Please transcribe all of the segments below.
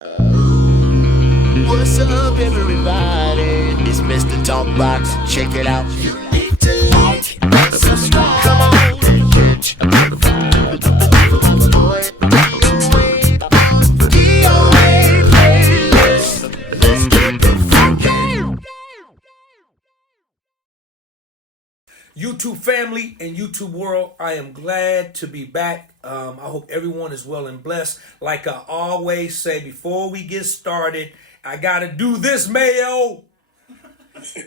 What's up, everybody? It's Mr. Talkbox. Check it out. You need to like and subscribe. Come on and catch a vibe. Boy, DOA playlist. Let's keep it funky. YouTube family and YouTube world, I am glad to be back. I hope everyone is well and blessed. Like I always say, before we get started, I gotta do this, Mayo.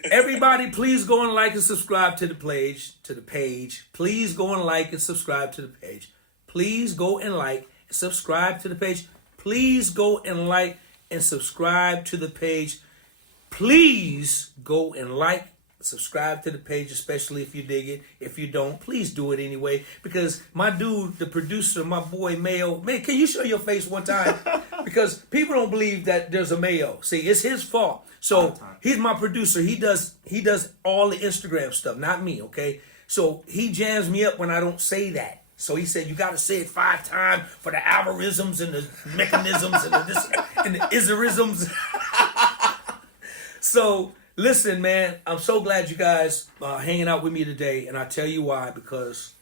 Everybody, please go and like and subscribe to the page. Please go and like and subscribe to the page. Please go and like and subscribe to the page. Please go and like and subscribe to the page. Please go and like, subscribe to the page, especially if you dig it. If you don't, please do it anyway. Because my dude, the producer, my boy Mayo, man, can you show your face one time? Because people don't believe that there's a Mayo. See, it's his fault. So he's my producer. He does all the Instagram stuff, not me. Okay, so he jams me up when I don't say that. So he said, you got to say it 5 times for the algorithms and the mechanisms and the this and the iserisms. So listen, man, I'm so glad you guys hanging out with me today, and I tell you why. Because,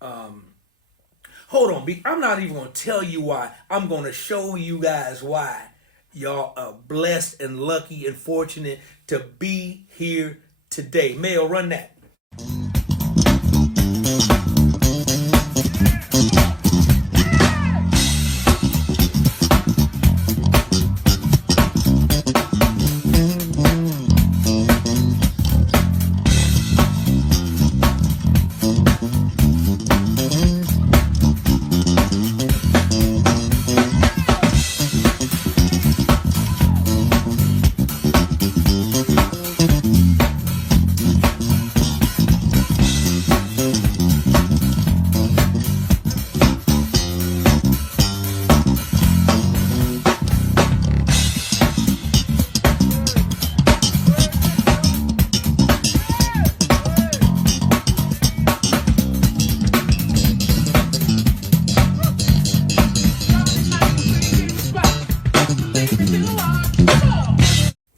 hold on, I'm not even gonna tell you why. I'm gonna show you guys why. Y'all are blessed and lucky and fortunate to be here today. Mayo, run that.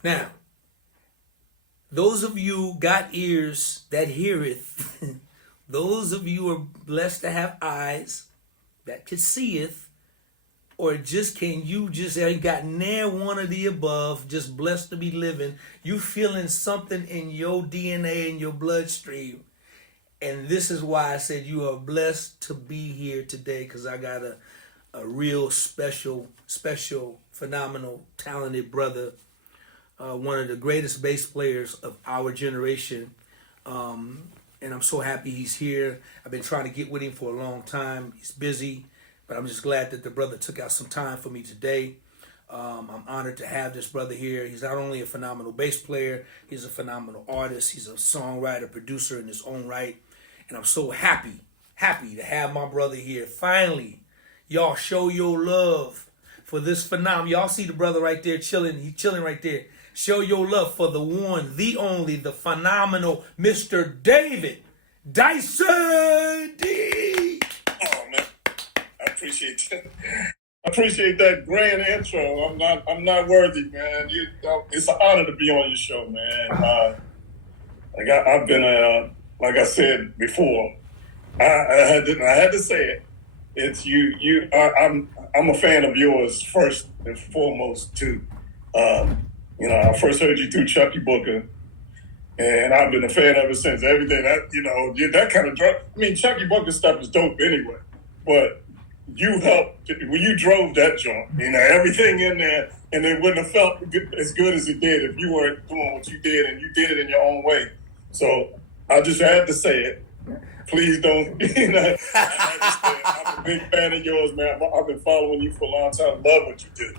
Now, those of you got ears that heareth, those of you are blessed to have eyes that could seeth, or just ain't got near one of the above, just blessed to be living. You feeling something in your DNA, in your bloodstream. And this is why I said you are blessed to be here today, because I got a real special, phenomenal, talented brother, one of the greatest bass players of our generation. And I'm so happy he's here. I've been trying to get with him for a long time. He's busy, but I'm just glad that the brother took out some time for me today. I'm honored to have this brother here. He's not only a phenomenal bass player, he's a phenomenal artist. He's a songwriter, producer in his own right. And I'm so happy to have my brother here. Finally, y'all show your love for this phenomenal. Y'all see the brother right there chilling. He's chilling right there. Show your love for the one, the only, the phenomenal Mr. David Dyson. D. Oh man, I appreciate that. I appreciate that grand intro. I'm not worthy, man. It's an honor to be on your show, man. I've been like I said before, I had to say it. It's you. I'm a fan of yours first and foremost too. I first heard you through Chucky Booker, and I've been a fan ever since. Everything that kind of drug. I mean, Chucky Booker stuff is dope anyway, but you helped when you drove that joint. Everything in there, and it wouldn't have felt as good as it did if you weren't doing what you did, and you did it in your own way. So I just had to say it. Please don't. I'm a big fan of yours, man. I've been following you for a long time. Love what you do.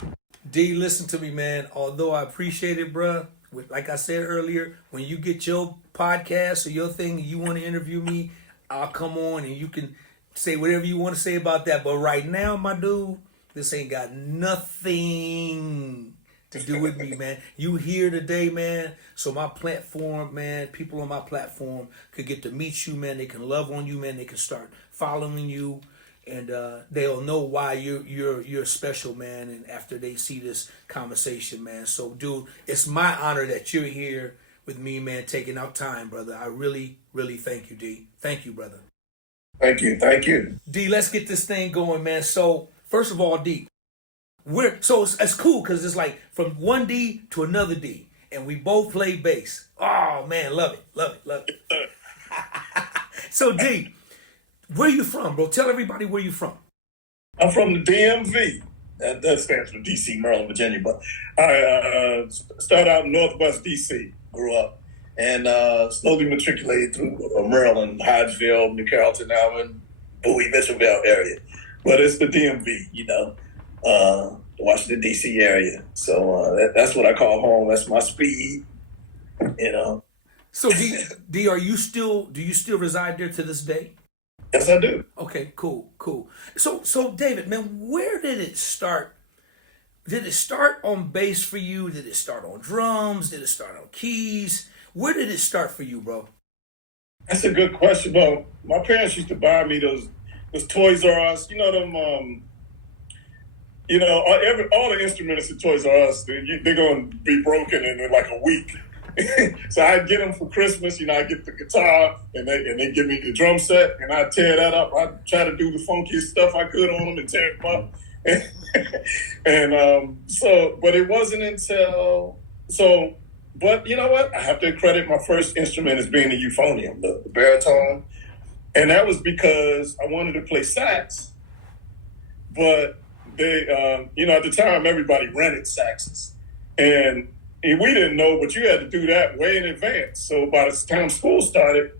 D, listen to me, man. Although I appreciate it, bruh, like I said earlier, when you get your podcast or your thing and you want to interview me, I'll come on and you can say whatever you want to say about that. But right now, my dude, this ain't got nothing to do with me, man. You here today, man. So my platform, man, people on my platform could get to meet you, man. They can love on you, man. They can start following you. and they'll know why you're special, man. And after they see this conversation, man. So, dude, it's my honor that you're here with me, man, taking out time, brother. I really, really thank you, D. Thank you, brother. Thank you. D, let's get this thing going, man. So, first of all, D, it's cool because it's like from one D to another D, and we both play bass. Oh man, love it. So D, where you from, bro? Tell everybody where you from. I'm from the DMV. That stands for DC, Maryland, Virginia. But I started out in Northwest DC, grew up, and slowly matriculated through Maryland, Hodgeville, New Carrollton, Alvin, Bowie, Mitchellville area. But it's the DMV, the Washington, D.C. area. So that's what I call home. That's my speed, So D, do you still reside there to this day? Yes, I do. Okay, cool. So David, man, where did it start? Did it start on bass for you? Did it start on drums? Did it start on keys? Where did it start for you, bro? That's a good question. Well, my parents used to buy me those Toys R Us. All the instruments at Toys R Us, they're going to be broken in like a week. So I'd get them for Christmas. I get the guitar, and they give me the drum set, and I'd tear that up. I'd try to do the funkiest stuff I could on them and tear them up. But it wasn't until but you know what? I have to credit my first instrument as being the euphonium, the baritone. And that was because I wanted to play sax, but they, at the time, everybody rented saxes. And we didn't know, but you had to do that way in advance. So by the time school started,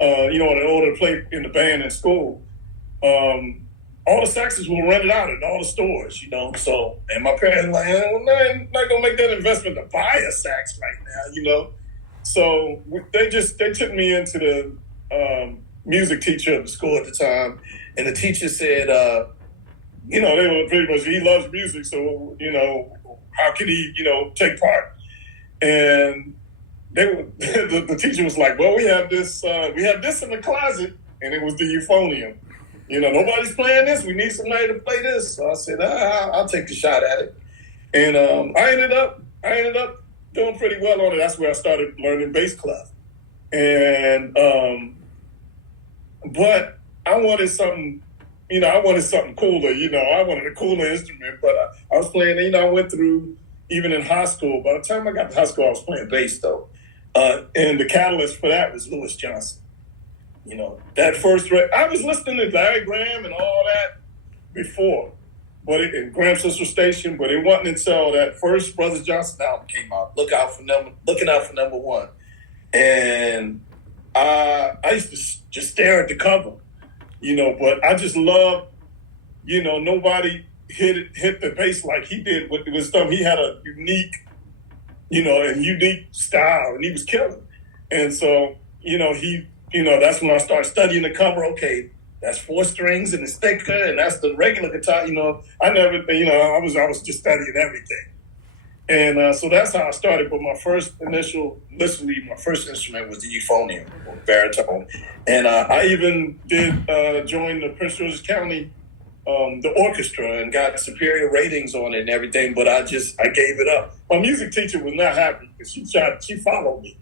in order to play in the band in school, all the saxes were rented out at all the stores, So, and my parents were like, I'm not going to make that investment to buy a sax right now, So they took me into the music teacher of the school at the time. And the teacher said, they were pretty much, he loves music, so, how could he, take part? And the teacher was like, well, we have this in the closet, and it was the euphonium. Nobody's playing this. We need somebody to play this. So I said, I'll take the shot at it. And I ended up doing pretty well on it. That's where I started learning bass clef. And but I wanted something, I wanted something cooler. I wanted a cooler instrument. But I was playing. I went through even in high school. By the time I got to high school, I was playing bass though. And the catalyst for that was Louis Johnson. That first I was listening to Larry Graham and all that before, but in Graham Central Station, but it wasn't until that first Brothers Johnson album came out, Looking Out for Number One. And I used to just stare at the cover, but I just loved, nobody hit the bass like he did with stuff. He had a unique style, and he was killing. And so, that's when I started studying the cover. Okay, that's 4 strings and it's thicker, and that's the regular guitar. I never, I was just studying everything. And so that's how I started. But my first instrument was the euphonium, or baritone. And I even did join the Prince George's County, the orchestra, and got superior ratings on it and everything. But I gave it up. My music teacher was not happy because she followed me.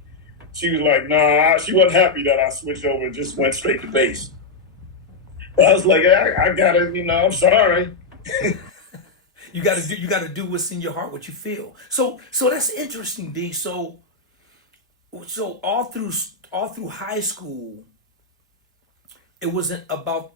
She was like, nah, she wasn't happy that I switched over and just went straight to bass. But I was like, I gotta, I'm sorry. You gotta do what's in your heart, what you feel. So that's interesting, D. So all through high school, it wasn't about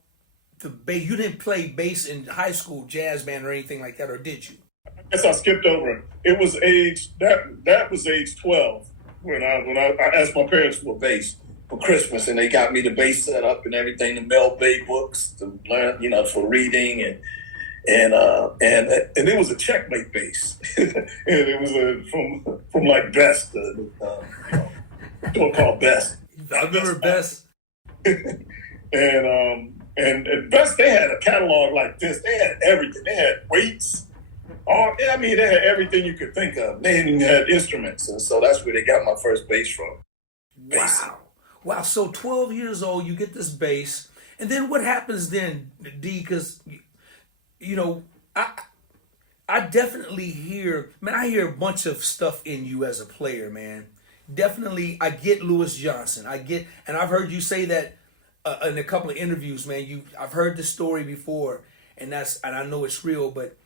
the bass. You didn't play bass in high school, jazz band or anything like that, or did you? I guess I skipped over it. It was that was age 12. When I asked my parents for a bass for Christmas, and they got me the bass set up and everything, the Mel Bay books to learn, for reading, and it was a Checkmate bass, and it was from like Best, store called Best. I remember Best. and Best, they had a catalog like this. They had everything. They had weights. They had everything you could think of. They even had instruments, and so that's where they got my first bass from. Wow. So 12 years old, you get this bass, And then what happens then, D? Because you know, I definitely hear, man. I hear a bunch of stuff in you as a player, man. Definitely, I get Louis Johnson. And I've heard you say that in a couple of interviews, man. I've heard the story before, and I know it's real. But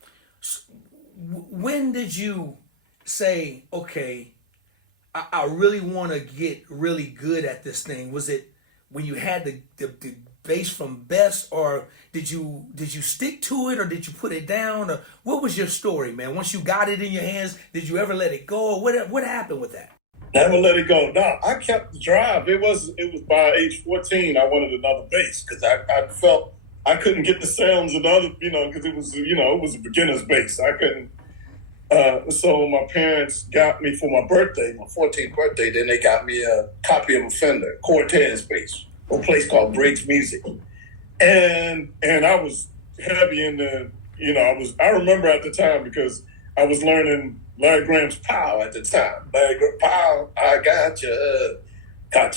when did you say, okay, I really want to get really good at this thing? Was it when you had the bass from Best, or did you stick to it, or did you put it down, or what was your story, man? Once you got it in your hands, did you ever let it go, or what happened with that? Never let it go. No, I kept the drive. It was by age 14 I wanted another bass because I felt I couldn't get the sounds of the other, because it was a beginner's bass. I couldn't. So my parents got me for my birthday, my 14th birthday. Then they got me a copy of a Fender Cortez bass from a place called Briggs Music, and I was heavy into, I remember at the time because I was learning Larry Graham's Pow at the time. Larry Graham, Pow, I got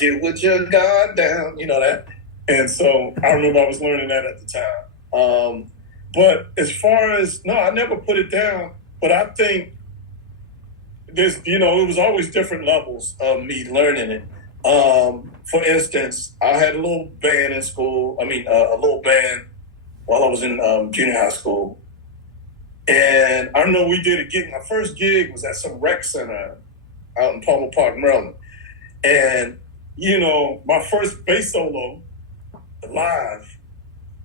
you with your guard down, that. And so I remember I was learning that at the time. But as far as, no, I never put it down. But I think there's, it was always different levels of me learning it. For instance, I had a little band in school. A little band while I was in junior high school. And I remember we did a gig. My first gig was at some rec center out in Palmer Park, Maryland. And, my first bass solo live,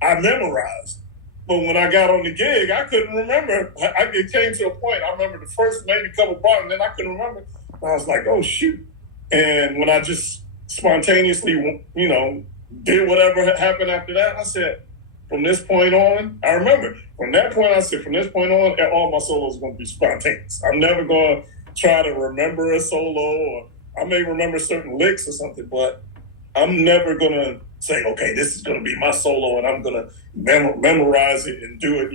I memorized. But when I got on the gig, I couldn't remember. It came to a point, I remember the first maybe couple bars, and then I couldn't remember. And I was like, oh, shoot. And when I just spontaneously, did whatever happened after that, I said, from this point on, I remember. From that point, I said, from this point on, all my solos are going to be spontaneous. I'm never going to try to remember a solo, or I may remember certain licks or something, but I'm never going to say, okay, this is going to be my solo, and I'm going to memorize it and do it,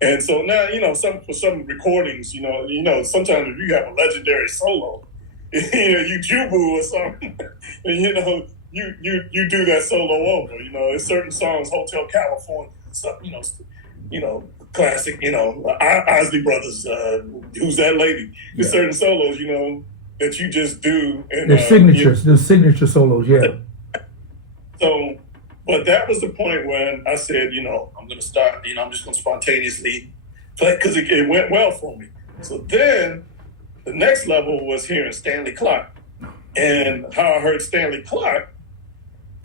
And so now, for some recordings, sometimes if you have a legendary solo, you jubu or something, and, you do that solo over, there's certain songs, Hotel California, stuff, classic, Isley Brothers, Who's That Lady? There's certain solos, that you just do. And the signatures, the signature solos, yeah. So, but that was the point when I said, I'm going to start, I'm just going to spontaneously play because it went well for me. So then the next level was hearing Stanley Clarke. And how I heard Stanley Clarke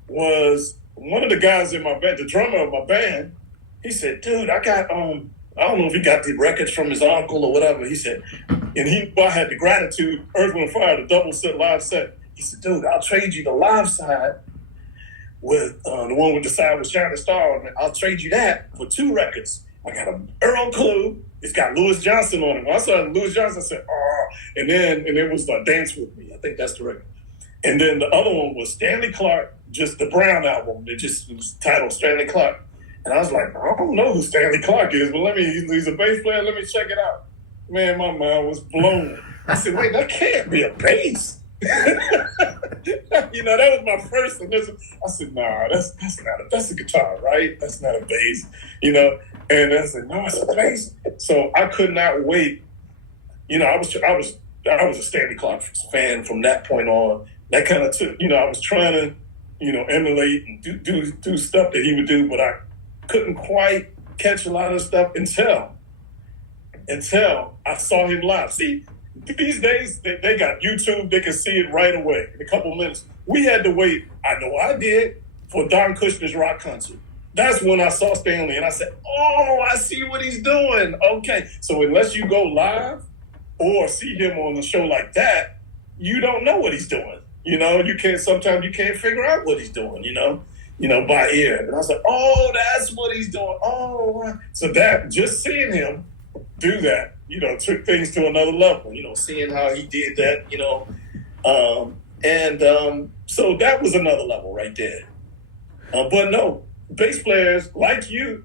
was one of the guys in my band, the drummer of my band. He said, dude, I got, I don't know if he got the records from his uncle or whatever. He said, and I had the Gratitude, Earth, Wind & Fire, the double set, live set. He said, dude, I'll trade you the live side with the one with the side with Shining Star. I'll trade you that for 2 records. I got a Earl Clue. It's got Louis Johnson on it. When I saw Louis Johnson, I said, oh. And it was Dance With Me. I think that's the record. And then the other one was Stanley Clarke, just the Brown album. It just was titled Stanley Clarke. And I was like, I don't know who Stanley Clarke is, but he's a bass player. Let me check it out. Man, my mind was blown. I said, wait, that can't be a bass. That was my first. And I said, nah, that's a guitar, right? That's not a bass, And I said, no, it's a bass. So I could not wait. I was a Stanley Clarke fan from that point on. That kind of took, I was trying to, emulate and do stuff that he would do, but I couldn't quite catch a lot of stuff until I saw him live. See, these days, they got YouTube. They can see it right away in a couple minutes. We had to wait, I know I did, for Don Kushner's rock concert. That's when I saw Stanley, and I said, oh, I see what he's doing. Okay. So unless you go live or see him on a show like that, you don't know what he's doing. Sometimes you can't figure out what he's doing, by ear. And I was like, oh, that's what he's doing. Oh, so that, just seeing him do that, took things to another level, seeing how he did that, so that was another level right there. But no, bass players like you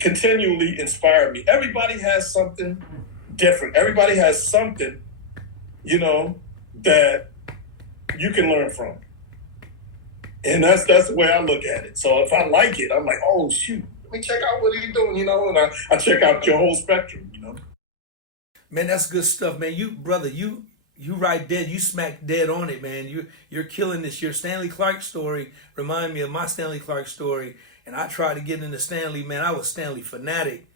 continually inspire me. Everybody has something different. Everybody has something, that you can learn from. And that's the way I look at it. So if I like it, I'm like, oh shoot, let me check out what he's doing, you know, and I check out your whole spectrum, you know. Man, that's good stuff, man. You brother, you right dead. You smack dead on it, man. You're killing this. Your Stanley Clarke story remind me of my Stanley Clarke story. And I tried to get into Stanley, man. I was Stanley fanatic,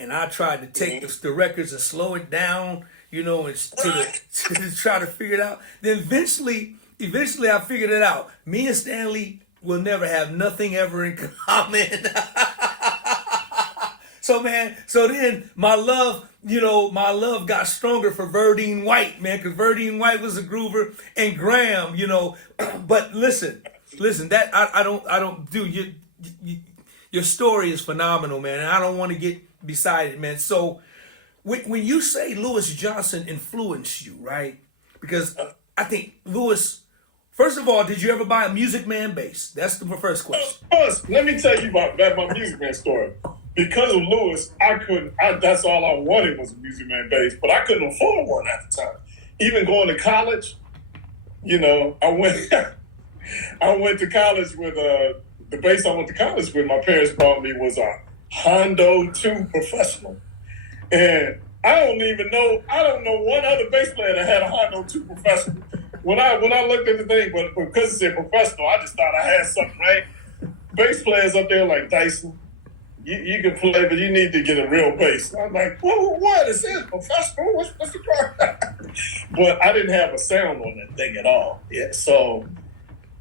and I tried to take the records and slow it down, you know, and to try to figure it out. Then eventually I figured it out. Me and Stanley will never have nothing ever in common. So man, so then my love got stronger for Verdine White, man, because Verdine White was a groover, and Graham, you know. But listen, that I don't do you. Your story is phenomenal, man, and I don't want to get beside it, man. So when you say Louis Johnson influenced you, right? Because I think Louis, first of all, did you ever buy a Music Man bass? That's the first question. Of course, let me tell you about my Music Man story. Because of Louis, that's all I wanted was a Music Man bass, but I couldn't afford one at the time. Even going to college, you know, I went to college with the bass I went to college with. My parents bought me was a Hondo 2 Professional, and I don't know one other bass player that had a Hondo 2 Professional. When I looked at the thing, but because it said professional, I just thought I had something, right? Bass players up there like Dyson, you can play, but you need to get a real bass. I'm like, whoa, what? It says professional? What's the problem? But I didn't have a sound on that thing at all. Yeah, so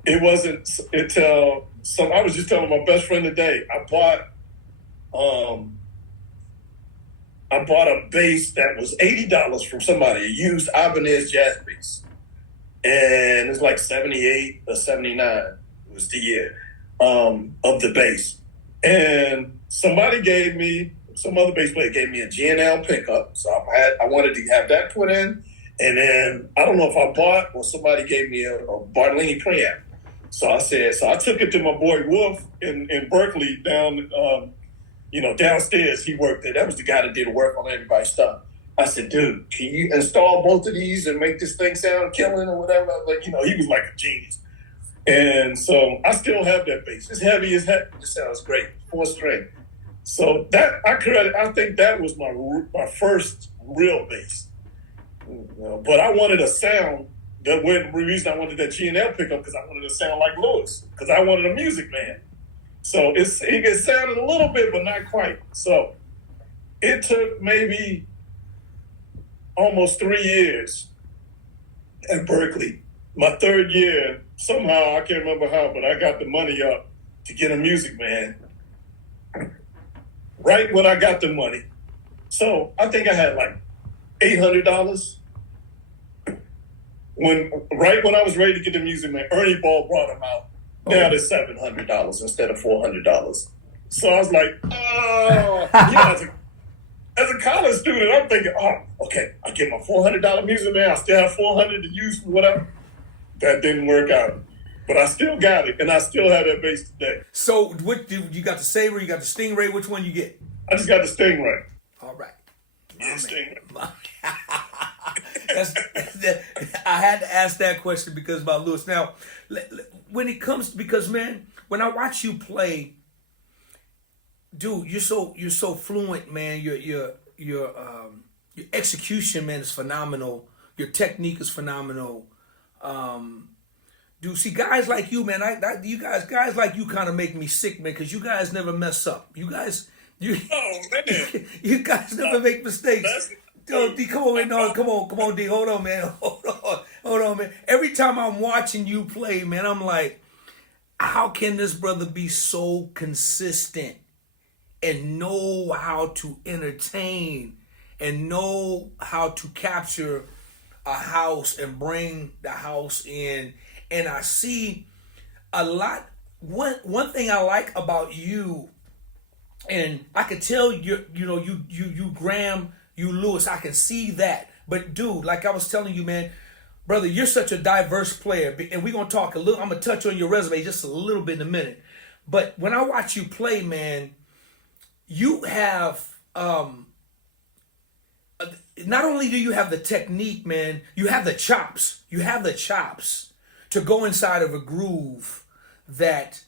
it wasn't until I was just telling my best friend today, I bought a bass that was $80 from somebody, a used Ibanez jazz bass. And it's like 78 or 79 was the year of the bass. And some other bass player gave me a G&L pickup. So I wanted to have that put in. And then I don't know if I bought or somebody gave me a Bartolini preamp. So I took it to my boy Wolf in Berkeley downstairs. He worked there. That was the guy that did the work on everybody's stuff. I said, dude, can you install both of these and make this thing sound killing or whatever? Like, he was like a genius. And so I still have that bass. It's heavy as heck. It sounds great. 4-string. So I think that was my first real bass. But I wanted a sound the reason I wanted that G&L pickup because I wanted to sound like Louis, because I wanted a Music Man. So it sounded a little bit, but not quite. So it took maybe almost 3 years at Berkeley. My third year, somehow, I can't remember how, but I got the money up to get a Music Man right when I got the money. So I think I had like $800. Right when I was ready to get the Music Man, Ernie Ball brought them out. Now they're $700 instead of $400. So I was like, oh, as a college student, I'm thinking, oh, okay, I get my $400 Music Man. I still have $400 to use for whatever. That didn't work out. But I still got it, and I still have that bass today. So what you got the Sabre, you got the Stingray, which one you get? I just got the Stingray. All right. Yeah, Stingray. I had to ask that question because about Louis. Now, when it comes, because man, when I watch you play, dude, you're so fluent, man. Your execution, man, is phenomenal. Your technique is phenomenal. Dude, see, guys like you, man, guys like you kind of make me sick, man, because you guys never mess up. You guys never make mistakes. D, come on, man. Come on, D. Hold on, man. Hold on, man. Every time I'm watching you play, man, I'm like, how can this brother be so consistent and know how to entertain and know how to capture a house and bring the house in? And I see a lot. One thing I like about you, and I could tell you Graham, you Louis, I can see that. But dude, like I was telling you, man, brother, you're such a diverse player. And we're going to talk a little, I'm going to touch on your resume just a little bit in a minute. But when I watch you play, man, you have, not only do you have the technique, man, you have the chops. You have the chops to go inside of a groove that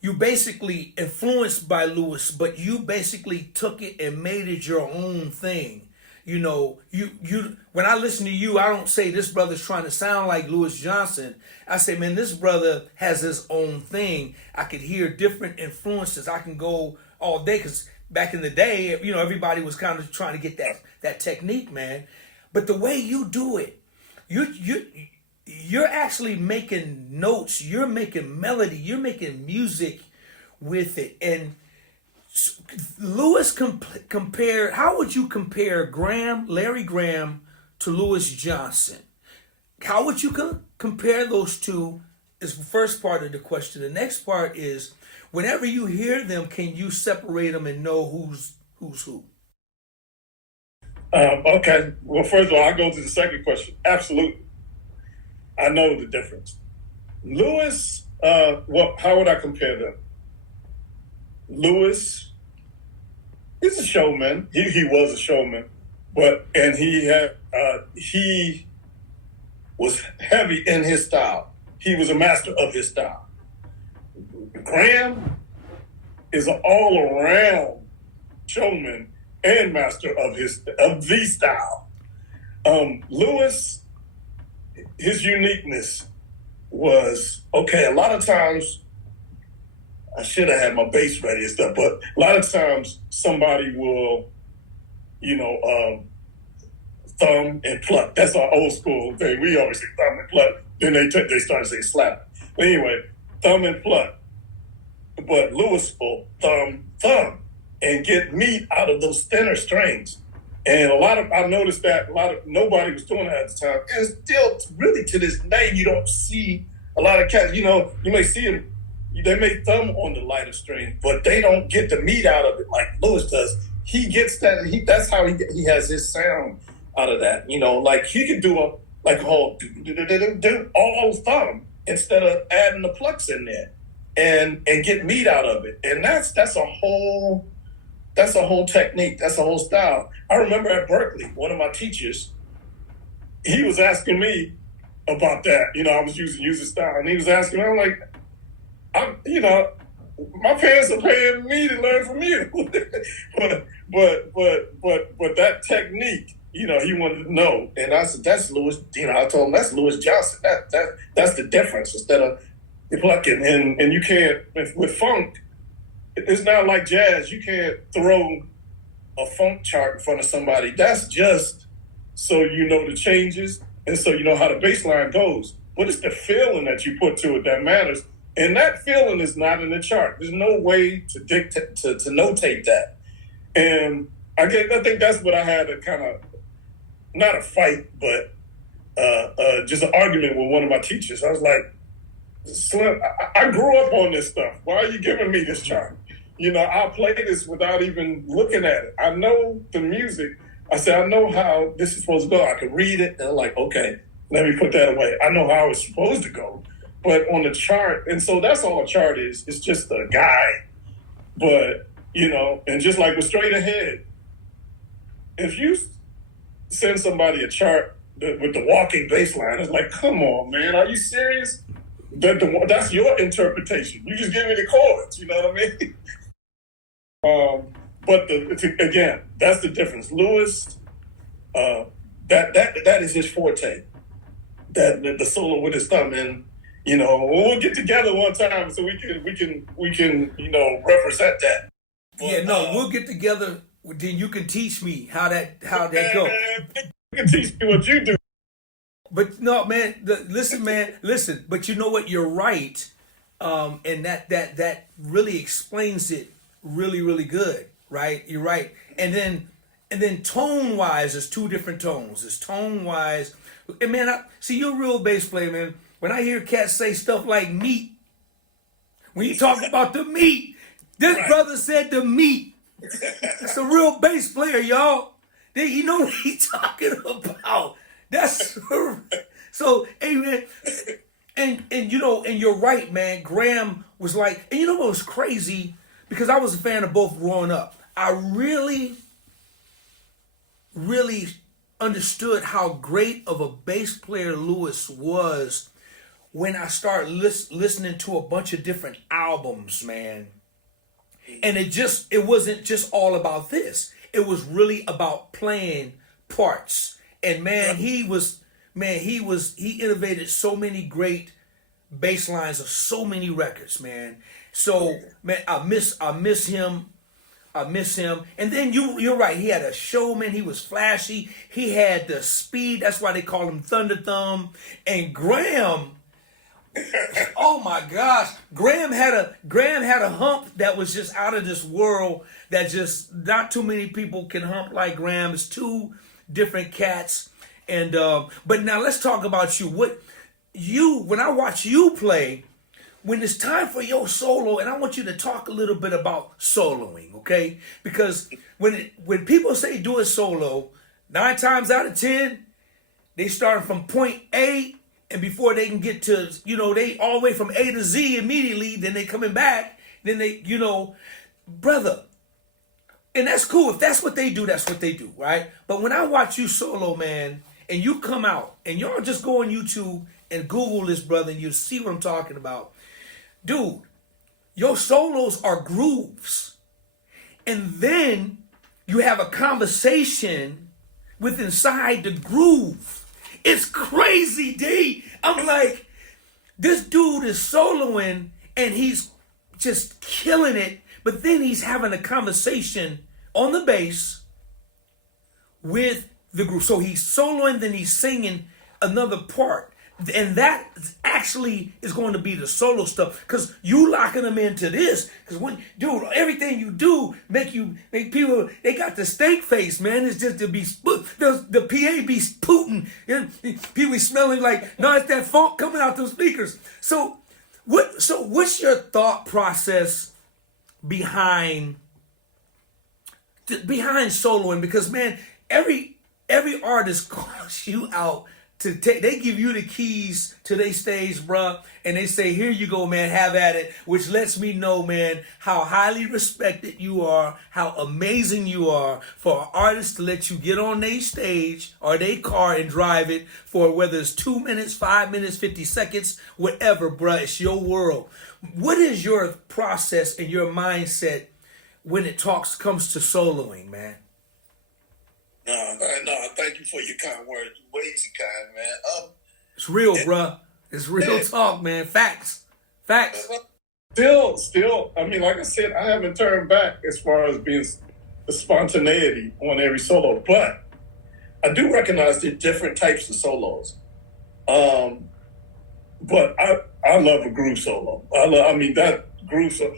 you basically influenced by Lewis, but you basically took it and made it your own thing. You know, you when I listen to you, I don't say this brother's trying to sound like Louis Johnson. I say, man, this brother has his own thing. I could hear different influences. I can go all day because back in the day, you know, everybody was kind of trying to get that technique, man. But the way you do it, you're actually making notes. You're making melody. You're making music with it. And Lewis compare. How would you compare Larry Graham, to Louis Johnson? How would you compare those two? Is the first part of the question. The next part is, whenever you hear them, can you separate them and know who's who? Okay. Well, first of all, I go to the second question. Absolutely, I know the difference. Lewis. How would I compare them? Lewis, he's a showman. He was a showman, and he was heavy in his style. He was a master of his style. Graham is an all-around showman and master of the style. Lewis, his uniqueness was, okay, a lot of times I should have had my bass ready and stuff, but a lot of times somebody will, thumb and pluck. That's our old school thing. We always say thumb and pluck. Then they started saying slap. But anyway, thumb and pluck. But Lewis will thumb, and get meat out of those thinner strings. And I noticed that nobody was doing that at the time. And still, really to this day, you don't see a lot of cats. You may see them. They may thumb on the lighter string, but they don't get the meat out of it like Lewis does. He gets that. That's how he has his sound out of that. Like he could do a whole all thumb instead of adding the plucks in there, and get meat out of it. And that's a whole technique. That's a whole style. I remember at Berkeley, one of my teachers, he was asking me about that. I was using style, and he was asking me. I'm like, my parents are paying me to learn from you, but that technique, he wanted to know, and I said, that's Louis. I told him that's Louis Johnson. That's the difference. Instead of plucking, and you can't with funk. It's not like jazz. You can't throw a funk chart in front of somebody. That's just so you know the changes and so you know how the bass line goes. But it's the feeling that you put to it that matters. And that feeling is not in the chart. There's no way to dictate to notate that. And I think that's what I had a kind of, not a fight, but just an argument with one of my teachers. I was like, Slim, I grew up on this stuff. Why are you giving me this chart? I'll play this without even looking at it. I know the music. I said, I know how this is supposed to go. I can read it. And I'm like, okay, let me put that away. I know how it's supposed to go. But on the chart, and so that's all a chart is. It's just a guide. But, and just like with Straight Ahead, if you send somebody a chart with the walking bass line, it's like, come on, man, are you serious? That's your interpretation. You just give me the chords, you know what I mean? But again, that's the difference. Lewis, that is his forte. That the solo with his thumb, and we'll get together one time so we can represent that. But, we'll get together. Then you can teach me how that go. You can teach me what you do. But no, man, listen. But you know what? You're right, and that really explains it really, really good, right? You're right. And then tone wise, there's two different tones. There's tone wise, and man, you're a real bass player, man. When I hear cats say stuff like meat, when you talk about the meat, this brother said the meat. That's a real bass player, y'all. He know what he's talking about. That's so, hey man, and you're right, man. Graham was like, and you know what was crazy? Because I was a fan of both growing up. I really, really understood how great of a bass player Lewis was when I started listening to a bunch of different albums, man, and it wasn't just all about this. It was really about playing parts. And man, he innovated so many great bass lines of so many records, man. So man, I miss him. And then you're right. He had a show, man. He was flashy. He had the speed. That's why they call him Thunder Thumb. And Graham, oh my gosh, Graham had a hump that was just out of this world. That just not too many people can hump like Graham. It's two different cats. And but now let's talk about you. When I watch you play, when it's time for your solo, and I want you to talk a little bit about soloing, okay? Because when people say do a solo, 9 times out of 10, they start from point A, and before they can get to, they all the way from A to Z immediately, then they coming back, then they, brother. And that's cool. If that's what they do, that's what they do, right? But when I watch you solo, man, and you come out, and y'all just go on YouTube and Google this, brother, and you'll see what I'm talking about. Dude, your solos are grooves. And then you have a conversation with inside the groove. It's crazy, D. I'm like, this dude is soloing and he's just killing it. But then he's having a conversation on the bass with the groove. So he's soloing, then he's singing another part. And that actually is going to be the solo stuff, because you locking them into this. Because everything you do make people, they got the steak face, man. It's just to be the PA be Putin, and people be smelling like, no, it's that funk coming out those speakers. So what's your thought process behind soloing? Because man, every artist calls you out. They give you the keys to their stage, bruh, and they say, here you go, man, have at it, which lets me know, man, how highly respected you are, how amazing you are for an artist to let you get on their stage or their car and drive it for whether it's 2 minutes, 5 minutes, 50 seconds, whatever, bruh, it's your world. What is your process and your mindset when it comes to soloing, man? No, thank you for your kind words. Way too kind, man. It's real, bruh. It's real talk, man. Facts. Still, I mean, like I said, I haven't turned back as far as being the spontaneity on every solo, but I do recognize the different types of solos. But I love a groove solo. That groove solo.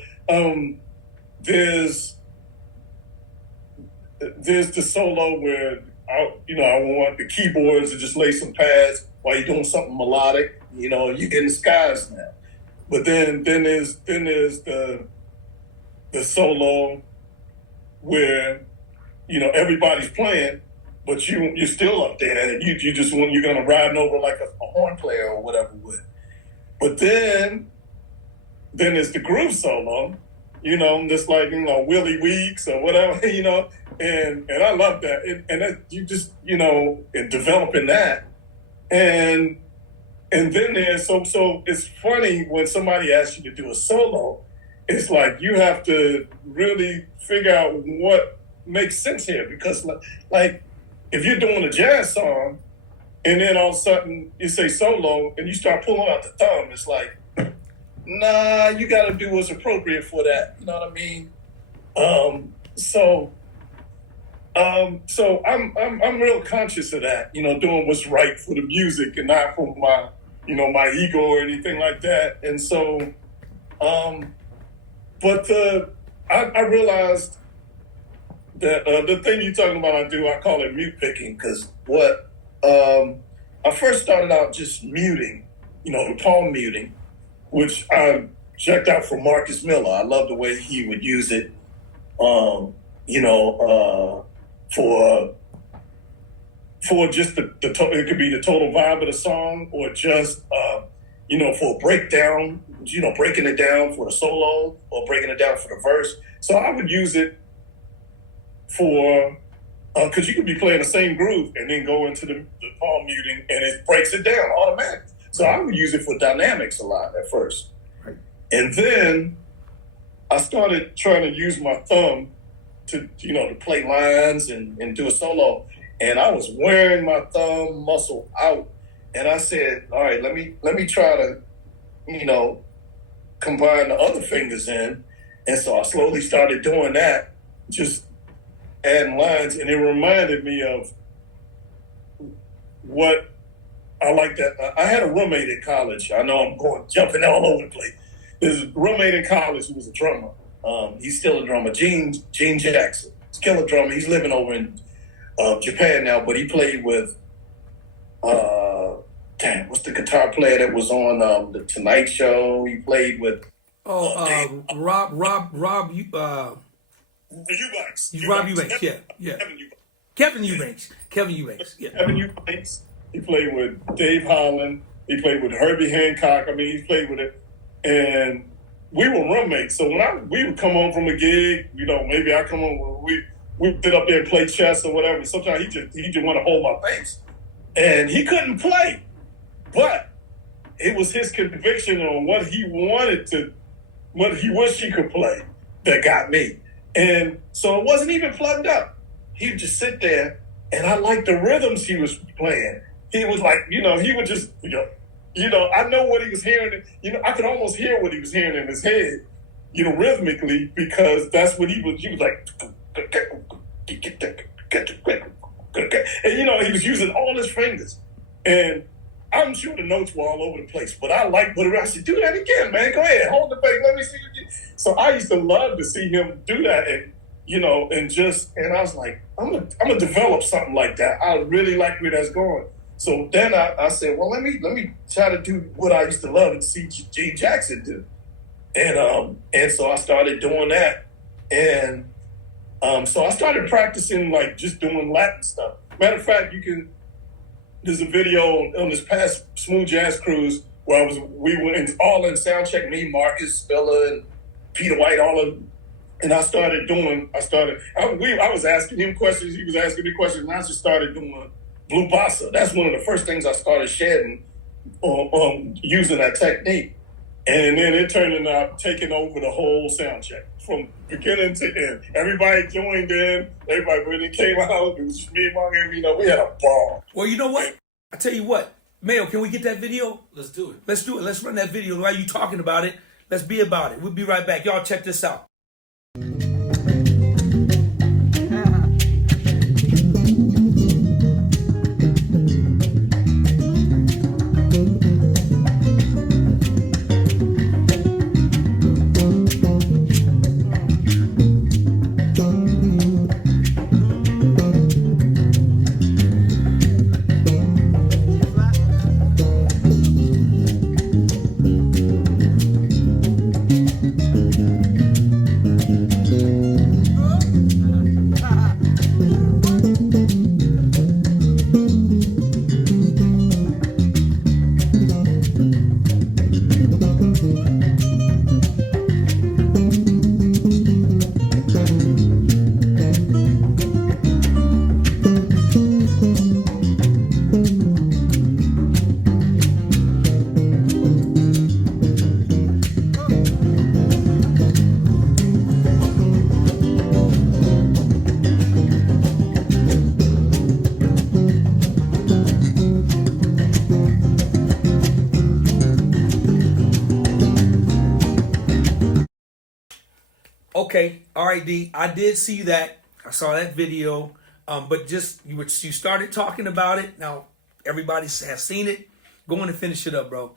There's the solo where I want the keyboards to just lay some pads while you're doing something melodic. You're in the skies now. But then there's the solo where everybody's playing, but you're still up there and you're gonna ride over like a horn player or whatever would. But then there's the groove solo. Just like, Willie Weeks or whatever, and I love that. And that you just, in developing that. And then there's, so it's funny when somebody asks you to do a solo, it's like you have to really figure out what makes sense here. Because like, if you're doing a jazz song and then all of a sudden you say solo and you start pulling out the thumb, it's like, nah, you got to do what's appropriate for that. You know what I mean? So I'm real conscious of that. Doing what's right for the music and not for my, my ego or anything like that. And so, I realized that the thing you're talking about, I call it mute picking, because I first started out just muting, the palm muting, which I checked out from Marcus Miller. I love the way he would use it, for just it could be the total vibe of the song, or just, for a breakdown, breaking it down for the solo or breaking it down for the verse. So I would use it for, because you could be playing the same groove and then go into the palm muting and it breaks it down automatically. So I would use it for dynamics a lot at first. Right. And then I started trying to use my thumb to play lines and do a solo. And I was wearing my thumb muscle out. And I said, all right, let me try to, combine the other fingers in. And so I slowly started doing that, just adding lines. And it reminded me of what I like that. I had a roommate in college. I know I'm jumping all over the place. There's a roommate in college who was a drummer. He's still a drummer, Gene Jackson. He's a killer drummer. He's living over in Japan now, but he played with, what's the guitar player that was on the Tonight Show? He played with Rob Eubanks. Rob Eubanks, yeah. Kevin Eubanks, yeah. Kevin Eubanks. He played with Dave Holland. He played with Herbie Hancock. I mean, he played with it. And we were roommates. So when we would come home from a gig, maybe I come home, we'd sit up there and play chess or whatever. Sometimes he just want to hold my bass. And he couldn't play. But it was his conviction on what he wished he could play that got me. And so it wasn't even plugged up. He'd just sit there, and I liked the rhythms he was playing. He was like, he would just, I know what he was hearing. I could almost hear what he was hearing in his head, rhythmically, because that's what he was like, and, he was using all his fingers. And I'm sure the notes were all over the place, but I like whatever. I said, do that again, man. Go ahead, hold the bass. Let me see you. So I used to love to see him do that, and and I was like, I'm gonna develop something like that. I really like where that's going. So then I said, well, let me try to do what I used to love and see Gene Jackson do, and so I started doing that, and so I started practicing like just doing Latin stuff. Matter of fact, there's a video on this past Smooth Jazz Cruise where we were all in sound check, me, Marcus, Spiller, and Peter White, and I was asking him questions, he was asking me questions, and I just started doing Blue Bossa. That's one of the first things I started shedding on using that technique. And then it turned out taking over the whole sound check from beginning to end. Everybody joined in. Everybody, when it came out, it was just me and Mark, we had a ball. Well, you know what? I tell you what, Mayo, can we get that video? Let's do it. Let's do it. Let's run that video. While you talking about it, let's be about it. We'll be right back. Y'all check this out. Okay, all right, D. I did see that. I saw that video. But just you started talking about it. Now everybody has seen it. Go on and finish it up, bro.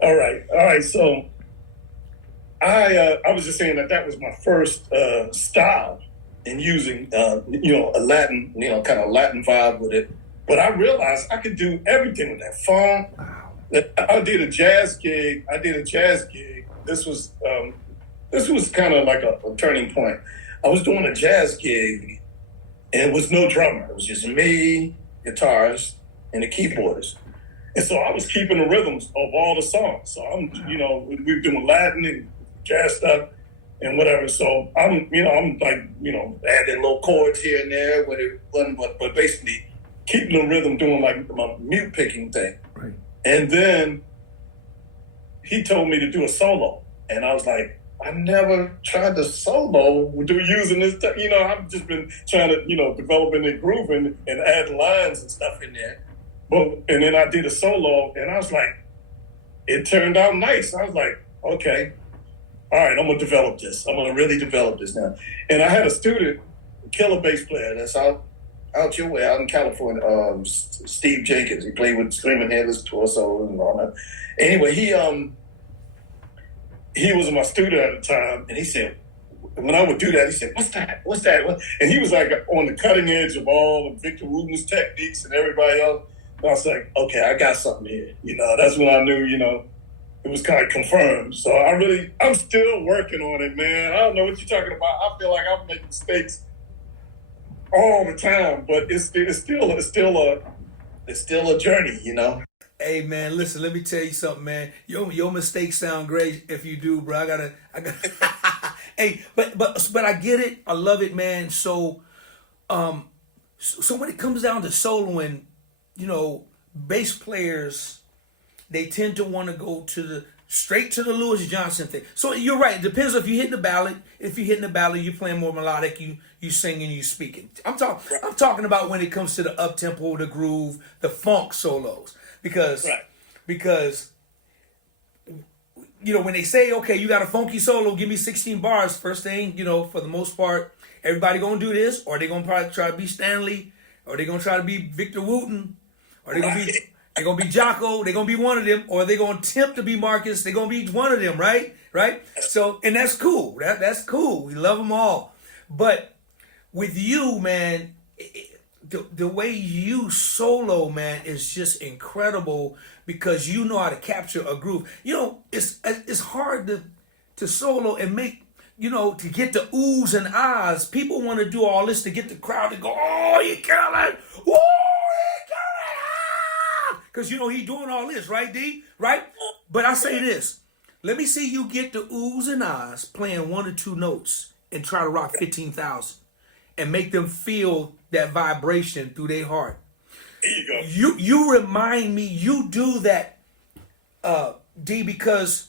All right. So I was just saying that was my first style in using a Latin, kind of Latin vibe with it. But I realized I could do everything with that funk. Wow. I did a jazz gig. This was kind of like a turning point. I was doing a jazz gig, and it was no drummer. It was just me, guitarist, and the keyboardist. And so I was keeping the rhythms of all the songs. So we were doing Latin and jazz stuff and whatever. So I'm like, adding little chords here and there, but basically keeping the rhythm, doing like my mute picking thing. Right. And then he told me to do a solo. And I was like, I never tried to solo using this. I've just been trying to, developing the groove and add lines and stuff in there. And then I did a solo, and I was like, it turned out nice. I was like, okay, all right, I'm going to develop this. I'm going to really develop this now. And I had a student, a killer bass player that's out your way, out in California, Steve Jenkins. He played with Screaming Headless Torso and all that. Anyway, he was my student at the time, and he said, when I would do that, he said, what's that? And he was like on the cutting edge of all of Victor Wooten's techniques and everybody else. And I was like, okay, I got something here. That's when I knew, it was kind of confirmed. So I'm still working on it, man. I don't know what you're talking about. I feel like I'm making mistakes all the time, but it's still a journey, Hey man, listen, let me tell you something, man. Your mistakes sound great if you do, bro. I gotta hey, but I get it. I love it, man. So when it comes down to soloing, bass players, they tend to want to go straight to the Louis Johnson thing. So you're right. It depends if you're hitting the ballad. If you're hitting the ballad, you're playing more melodic. You singing, you speaking. I'm talking about when it comes to the up tempo, the groove, the funk solos. Because when they say, okay, you got a funky solo, give me 16 bars. First thing, for the most part, everybody gonna do this, or they gonna probably try to be Stanley, or they gonna try to be Victor Wooten, or they're gonna be Jocko. They're gonna be one of them, or they're gonna attempt to be Marcus. They're gonna be one of them, right? So, and that's cool. That's cool. We love them all. But with you, man, the way you solo, man, is just incredible because you know how to capture a groove. It's hard to solo and make, to get the oohs and ahs. People want to do all this to get the crowd to go, oh, you killing, whoa, you killing, because he doing all this, right, D? Right? But I say this, let me see you get the oohs and ahs playing 1 or 2 notes and try to rock 15,000 and make them feel that vibration through their heart. There you go. You remind me, you do that, D, because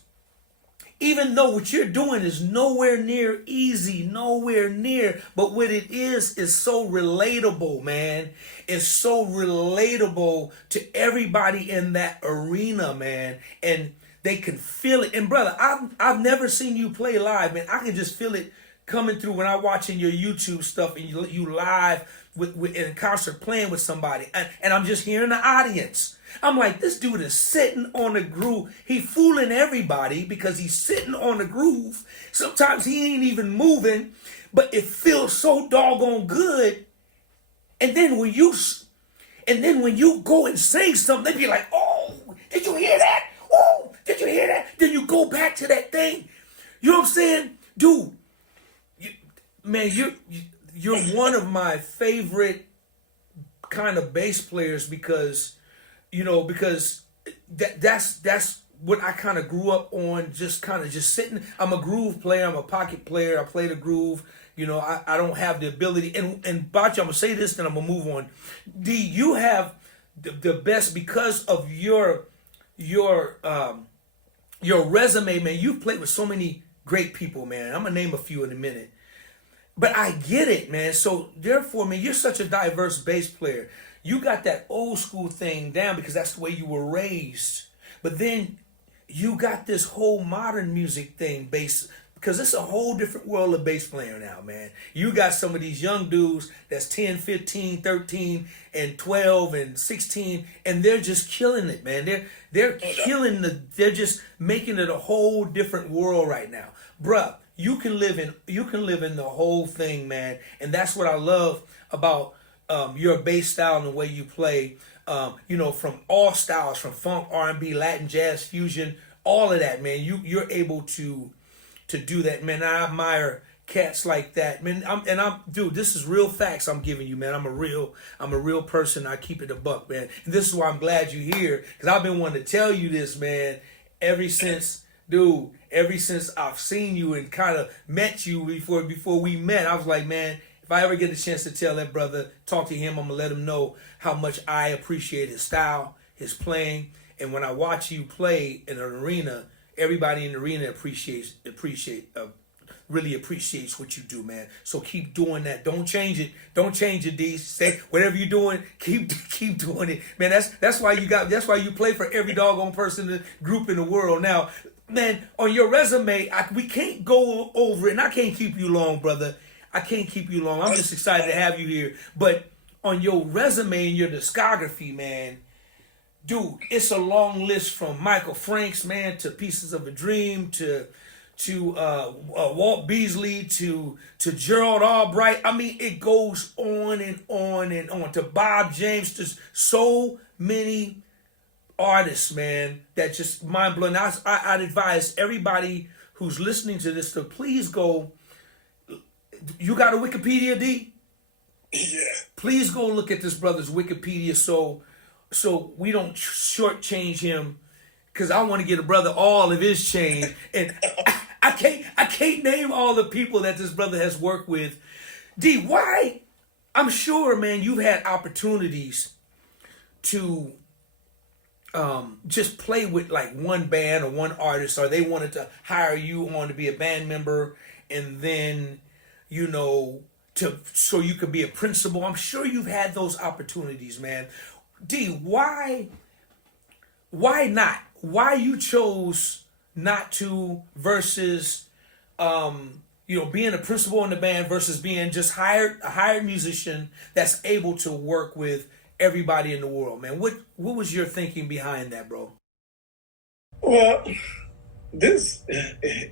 even though what you're doing is nowhere near easy, nowhere near, but what it is so relatable, man. It's so relatable to everybody in that arena, man. And they can feel it. And brother, I've never seen you play live, man. I can just feel it coming through when I'm watching your YouTube stuff and you live in a concert playing with somebody. And I'm just hearing the audience. I'm like, this dude is sitting on the groove. He fooling everybody because he's sitting on the groove. Sometimes he ain't even moving, but it feels so doggone good. And then when you go and sing something, they be like, oh, did you hear that? Oh, did you hear that? Then you go back to that thing. You know what I'm saying? Dude, man, you're one of my favorite kind of bass players because that's what I kind of grew up on, just sitting. I'm a groove player. I'm a pocket player. I play the groove. I don't have the ability. And Bachi, I'm going to say this, then I'm going to move on. D, you have the best because of your resume, man. You've played with so many great people, man. I'm going to name a few in a minute. But I get it, man. So therefore, man, you're such a diverse bass player. You got that old school thing down because that's the way you were raised. But then you got this whole modern music thing bass, because it's a whole different world of bass playing now, man. You got some of these young dudes that's 10, 15, 13, and 12 and 16, and they're just killing it, man. They're they're just making it a whole different world right now. Bruh, you can live in the whole thing, man. And that's what I love about your bass style and the way you play. From all styles, from funk, R&B, Latin, jazz, fusion, all of that, man. You're able to do that, man. I admire cats like that, man. Dude, this is real facts I'm giving you, man. I'm a real person. I keep it a buck, man. And this is why I'm glad you're here, because I've been wanting to tell you this, man, ever since I've seen you and kind of met you before we met. I was like, man, if I ever get a chance to tell that brother, talk to him, I'm going to let him know how much I appreciate his style, his playing, And when I watch you play in an arena, everybody in the arena really appreciates what you do, man. So keep doing that. Don't change it. Don't change it, D. Say whatever you're doing, keep doing it, man. That's why you play for every doggone person in the group in the world. Now, man, on your resume, we can't go over it, and I can't keep you long, brother. I can't keep you long. I'm just excited to have you here. But on your resume and your discography, man, dude, it's a long list from Michael Franks, man, to Pieces of a Dream, to Walt Beasley, to Gerald Albright. I mean, it goes on and on and on. To Bob James, to so many artists, man, that just mind blowing. I'd advise everybody who's listening to this to please go. You got a Wikipedia, D? Yeah. Please go look at this brother's Wikipedia so we don't shortchange him, because I want to get a brother all of his change. And I can't name all the people that this brother has worked with. D, why? I'm sure, man, you've had opportunities to just play with like one band or one artist, or they wanted to hire you on to be a band member, and then, you know, so you could be a principal. I'm sure you've had those opportunities, man. D, why not? Why you chose not to versus, being a principal in the band versus being just a hired musician that's able to work with everybody in the world, man? What was your thinking behind that, bro? Well,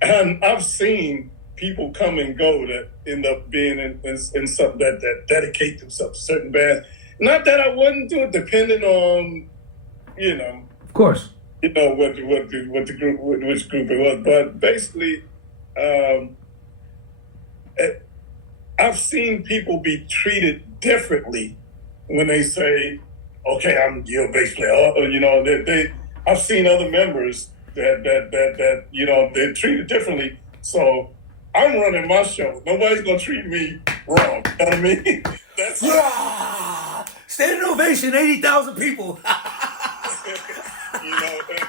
I've seen people come and go that end up being in something that dedicate themselves to certain bands. Not that I wouldn't do it, depending on, Of course. what the group, which group it was. But basically, I've seen people be treated differently when they say, "Okay, I'm your bass player." I've seen other members that they're treated differently. So I'm running my show. Nobody's gonna treat me wrong. You know what I mean? That's standing ovation, 80,000 people. And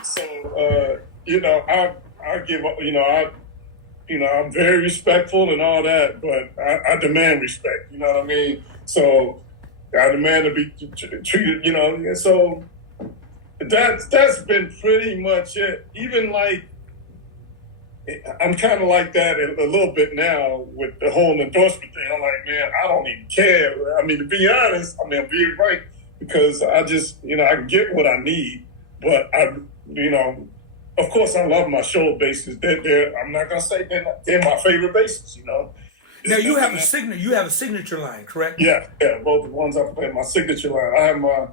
so I give up. I'm very respectful and all that, but I demand respect. You know what I mean? So I demand to be treated. And so that's been pretty much it. Even like, I'm kind of like that a little bit now with the whole endorsement thing. I'm like, man, I don't even care. I mean, to be honest, I'm being right, because I just, I get what I need, but of course, I love my show bases. I'm not gonna say they're my favorite bases. Now you have a signature line, correct? Yeah, both the ones I play, my signature line. I have my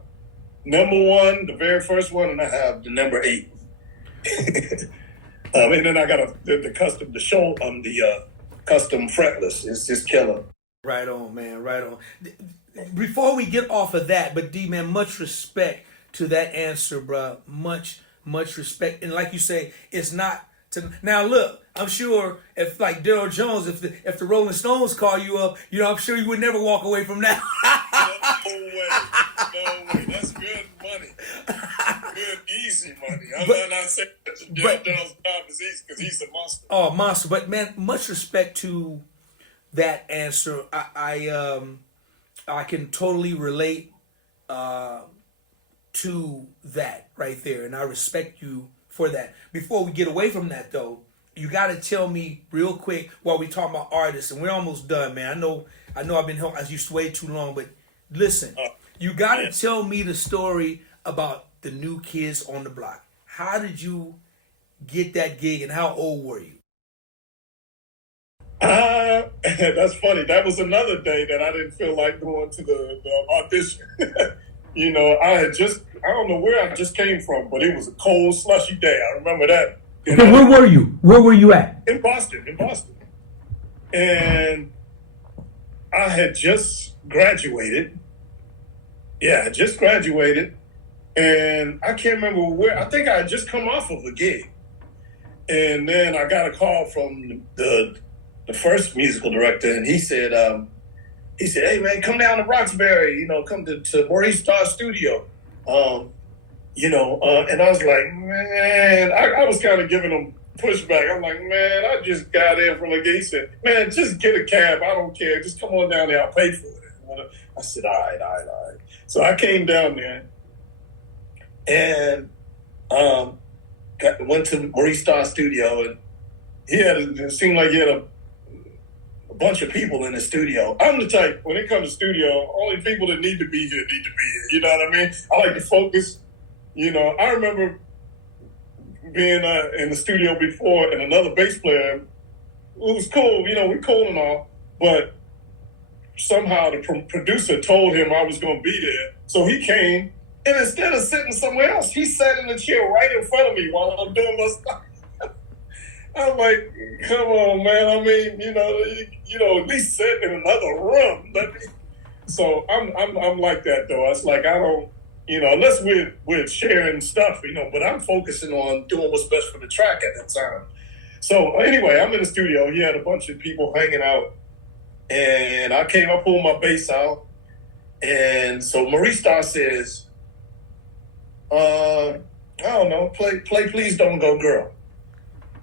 number one, the very first one, and I have the number 8. And then I got the custom fretless. It's just killer. Right on, man. Right on. Before we get off of that, but D, man, much respect to that answer, bro. Much respect. And like you say, it's not to. Now look, I'm sure if like Daryl Jones, if the Rolling Stones call you up, I'm sure you would never walk away from that. No way. That's good money. Good, easy money. I'm not saying that Daryl Jones' job is easy, because he's a monster. Oh, monster. But man, much respect to that answer. I can totally relate to that right there, and I respect you for that. Before we get away from that, though, you got to tell me real quick while we talk about artists, and we're almost done, man. I know I've been I used way too long, but listen, you got to tell me the story about the New Kids on the Block. How did you get that gig, and how old were you? That's funny. That was another day that I didn't feel like going to the audition. I don't know where I just came from, but it was a cold, slushy day. I remember that. Okay, where were you? Where were you at? In Boston. And I had just graduated. Yeah, I just graduated. And I can't remember where. I think I had just come off of a gig. And then I got a call from the first musical director, and he said, "Hey man, come down to Roxbury. Come to Maurice Starr's studio. And I was like, man, I was kind of giving him pushback. I'm like, man, I just got in from the gate. He said, man, just get a cab. I don't care. Just come on down there. I'll pay for it. I said, all right. So I came down there and went to Maurice Starr's studio, and it seemed like he had a bunch of people in the studio. I'm the type, when it comes to studio, only people that need to be here need to be here. You know what I mean? I like to focus. I remember being in the studio before, and another bass player, it was cool, we cool and all, but somehow the producer told him I was going to be there. So he came, and instead of sitting somewhere else, he sat in the chair right in front of me while I'm doing my stuff. I'm like, come on, man. I mean, at least sit in another room. So I'm like that, though. It's like I don't, unless we're sharing stuff, but I'm focusing on doing what's best for the track at that time. So anyway, I'm in the studio. He had a bunch of people hanging out, and I pulled my bass out, and so Maurice Starr says, I don't know, play Please Don't Go Girl.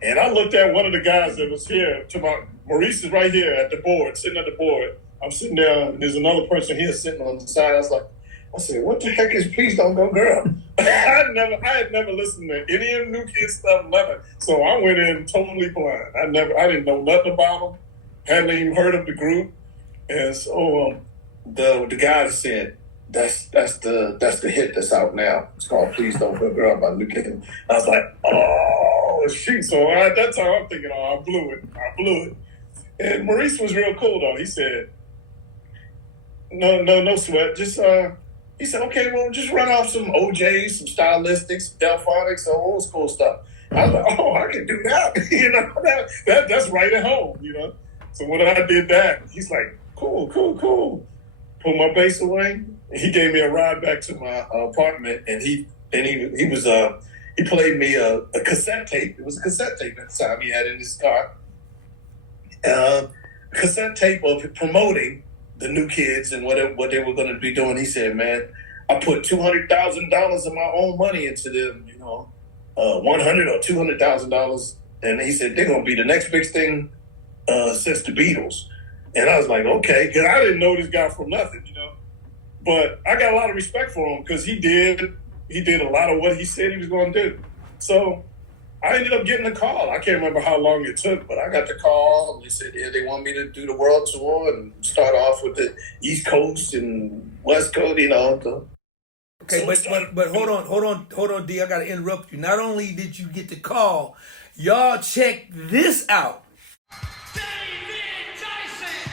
And I looked at one of the guys that was here. Maurice is right here at the board, sitting at the board. I'm sitting there, and there's another person here sitting on the side. I said, what the heck is Please Don't Go Girl? I had never listened to any of the New Kids stuff, nothing. So I went in totally blind. I didn't know nothing about them. Hadn't even heard of the group. And so the guy said, that's the hit that's out now. It's called Please Don't Go Girl by New Kids. I was like, oh, shoot. So at that time, I'm thinking, I blew it. And Maurice was real cool, though. He said, no sweat. Just, he said, okay, well, just run off some OJs, some stylistics, Delphonics, some old school stuff. I was like, oh, I can do that. That's right at home, So when I did that, he's like, cool. Put my bass away. He gave me a ride back to my apartment, and he played me a cassette tape. It was a cassette tape at the time he had in his car. Cassette tape of promoting the New Kids and what they were going to be doing. He said, man, I put $200,000 of my own money into them, $100,000 or $200,000. And he said, they're going to be the next big thing since the Beatles. And I was like, okay, because I didn't know this guy from nothing, But I got a lot of respect for him because he did a lot of what he said he was going to do. So I ended up getting a call. I can't remember how long it took, but I got the call. And they said, yeah, they want me to do the world tour and start off with the East Coast and West Coast, Okay, but hold on, D. I got to interrupt you. Not only did you get the call, y'all check this out. David Dyson!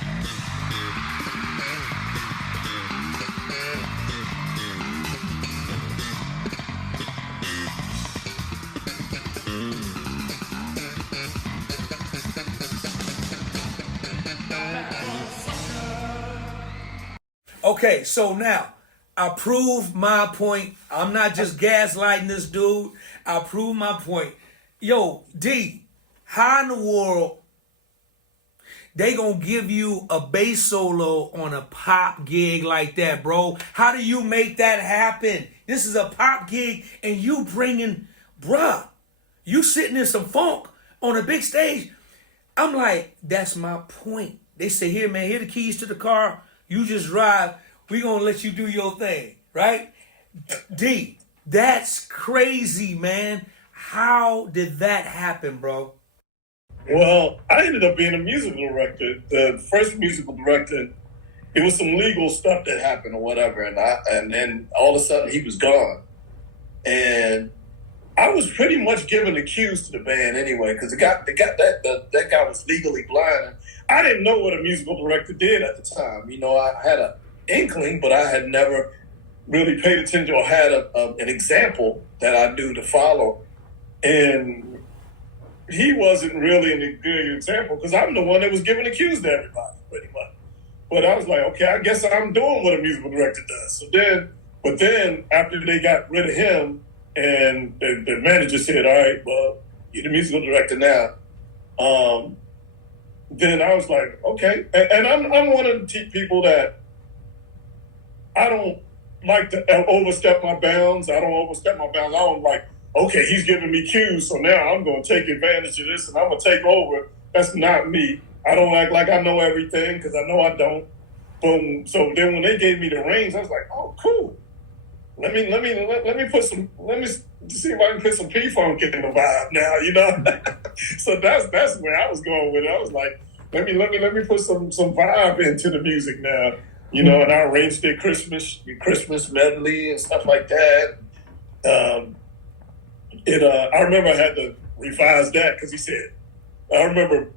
Okay, so now I prove my point. I'm not just gaslighting this dude. I prove my point. Yo, D, how in the world they gonna give you a bass solo on a pop gig like that, bro? How do you make that happen? This is a pop gig and you bringing, bruh, you sitting in some funk on a big stage. I'm like, that's my point. They say, here, man, here the keys to the car. You just drive. We gonna let you do your thing, right? D, that's crazy, man. How did that happen, bro? Well, I ended up being a musical director. The first musical director, it was some legal stuff that happened or whatever, and then all of a sudden he was gone. And I was pretty much giving the cues to the band anyway, because that guy was legally blind. I didn't know what a musical director did at the time. I had an inkling, but I had never really paid attention or had an example that I knew to follow. And he wasn't really a good example because I'm the one that was giving the cues to everybody, pretty much. But I was like, okay, I guess I'm doing what a musical director does. But then after they got rid of him, and the manager said, all right, well, you're the musical director now. Then I was like, okay. And I'm one of the people that I don't, like to overstep my bounds. I don't overstep my bounds. I don't like, okay, he's giving me cues, so now I'm going to take advantage of this and I'm going to take over. That's not me. I don't act like I know everything because I know I don't. Boom. So then when they gave me the reins, I was like, oh, cool. Let me see if I can put some P-Funk in the vibe now, you know? So that's where I was going with it. I was like, let me put some vibe into the music now, you know, and I arranged it Christmas medley and stuff like that. I remember I had to revise that because he said, I remember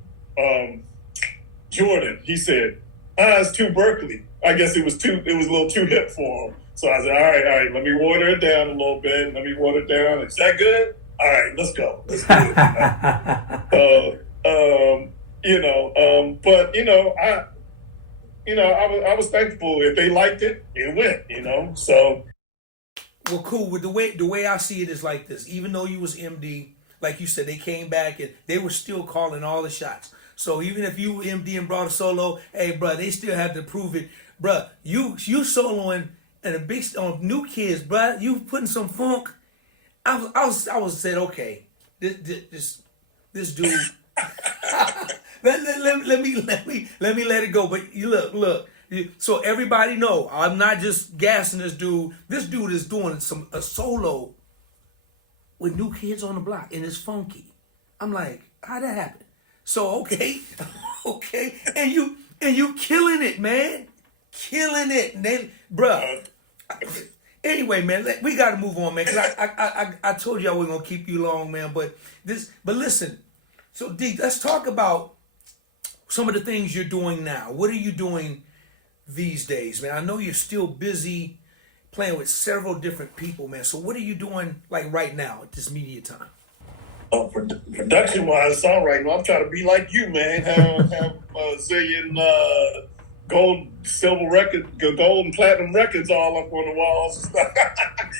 Jordan, he said, it's too Berkeley. I guess it was a little too hip for him. So I said, all right, let me water it down a little bit. Let me water it down. Is that good? All right, let's go. Let's do it. But I was thankful if they liked it, it went, you know. So well, cool. With the way I see it is like this. Even though you was MD, like you said, they came back and they were still calling all the shots. So even if you MD and brought a solo, hey, bro, they still had to prove it, bro. You soloing and a big on New Kids, bro. You putting some funk. I was said, okay, this dude. let me let it go. But you look. So everybody know I'm not just gassing this dude. This dude is doing a solo with New Kids on the Block and it's funky. I'm like, how'd that happen? So okay, and you killing it, man, killing it, bruh. Anyway, man, we got to move on, man. Cause I told you I wasn't gonna keep you long, man. But listen, so D, let's talk about some of the things you're doing now. What are you doing these days, man? I know you're still busy playing with several different people, man. So what are you doing like right now at this media time? Production-wise, songwriting, I'm trying to be like you, man. Have a zillion gold, silver record, gold and platinum records all up on the walls and stuff.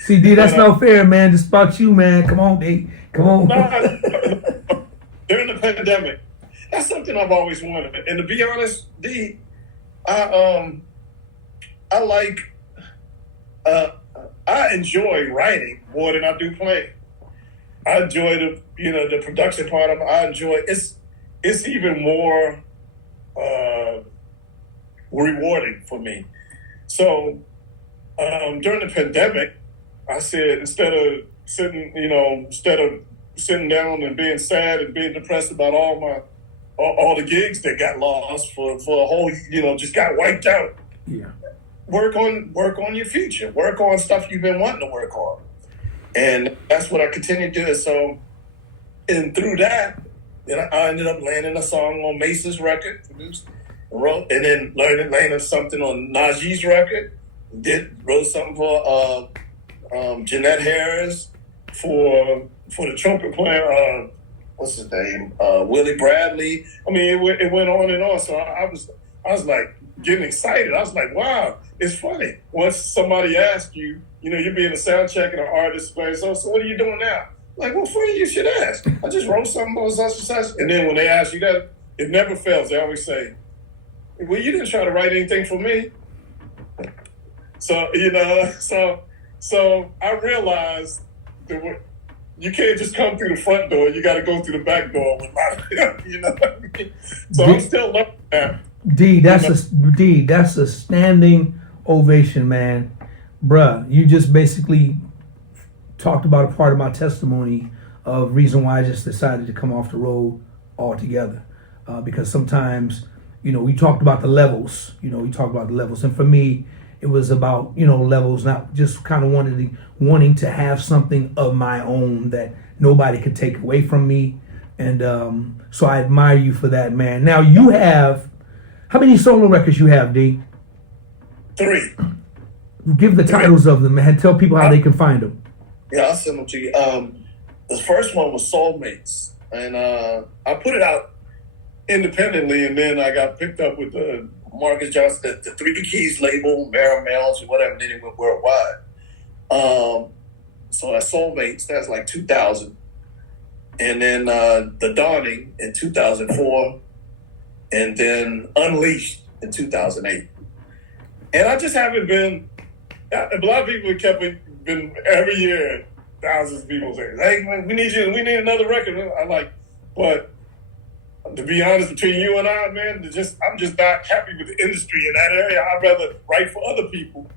See, D, that's no fair, man. Just about you, man. Come on, D. Come on. During the pandemic, that's something I've always wanted. And to be honest, D, I enjoy writing more than I do playing. I enjoy the production part of it. I enjoy it's even more rewarding for me. So during the pandemic, I said instead of sitting down and being sad and being depressed about all the gigs that got lost for a whole just got wiped out. Yeah. Work on your future. Work on stuff you've been wanting to work on. And that's what I continue to do. So, and through that, I ended up landing a song on Mace's record, produced, wrote, and then landed something on Najee's record. Wrote something for Jeanette Harris, for the trumpet player. What's his name? Willie Bradley. I mean, it went on and on. So I was like getting excited. I was like, wow, it's funny. Once somebody asks you, you're being a sound check and an artist plays, so what are you doing now? Like, well, funny you should ask. I just wrote something on such and such. And then when they ask you that, it never fails. They always say, well, you didn't try to write anything for me. So, so I realized that you can't just come through the front door. You got to go through the back door with my, what I mean? So I'm still learning that. D, that's a standing ovation, man. Bruh, you just basically talked about a part of my testimony of reason why I just decided to come off the road altogether. Because sometimes, we talked about the levels, and for me, it was about, levels, not just kind of wanting to have something of my own that nobody could take away from me. And so I admire you for that, man. Now you have, how many solo records you have, D? 3. Give the titles of them, man. Tell people how they can find them. Yeah, I'll send them to you. The first one was Soulmates. And I put it out independently, and then I got picked up with the Marcus Johnson, the 3 Keys label, Maril's or whatever, and then it went worldwide. So at Soulmates, that's like 2000. And then The Dawning in 2004. And then Unleashed in 2008. And I just haven't been A lot of people been every year. Thousands of people say, "Hey, man, we need another record." I'm like, but to be honest, between you and I, man, I'm just not happy with the industry in that area. I'd rather write for other people,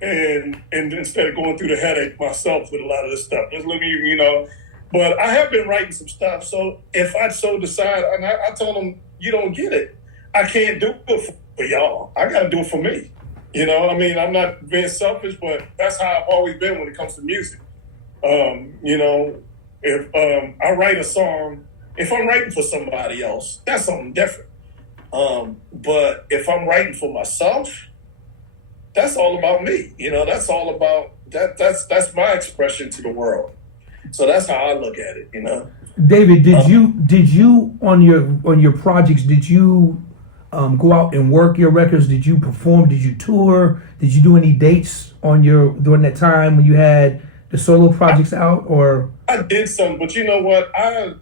and instead of going through the headache myself with a lot of this stuff. Just look at you. But I have been writing some stuff. So if I so decide, and I told them, you don't get it. I can't do it for y'all. I got to do it for me. I mean, I'm not being selfish, but that's how I've always been when it comes to music. If I write a song, if I'm writing for somebody else, that's something different. But if I'm writing for myself, that's all about me. That's all about that. That's my expression to the world. So that's how I look at it. David, did you on your projects? Did you go out and work your records? Did you perform? Did you tour? Did you do any dates during that time when you had the solo projects out? Or I did some, but you know what? I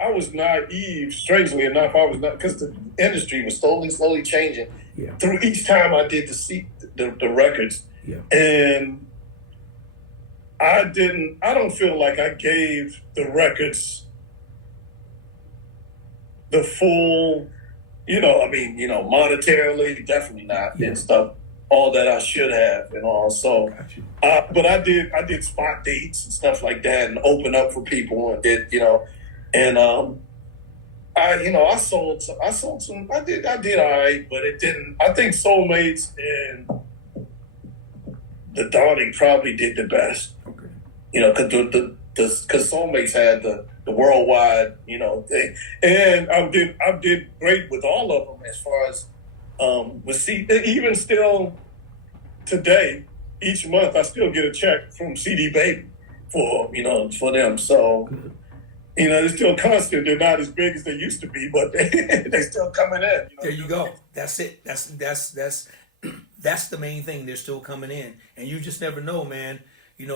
was naive. Strangely enough, I was not, because the industry was slowly changing. Yeah. Through each time I did the records, yeah, and I don't feel like I gave the records the full, monetarily, definitely not, and stuff, all that I should have and all. So, but I did spot dates and stuff like that and open up for people and did, and I sold some, I did all right, but it didn't, I think Soulmates and The Dawning probably did the best. Okay. Because Soulmates had the worldwide, thing, and I did great with all of them as far as even still today, each month I still get a check from CD Baby for them. So they're still constant. They're not as big as they used to be, but they still coming in. There you go. That's it. That's the main thing. They're still coming in, and you just never know, man.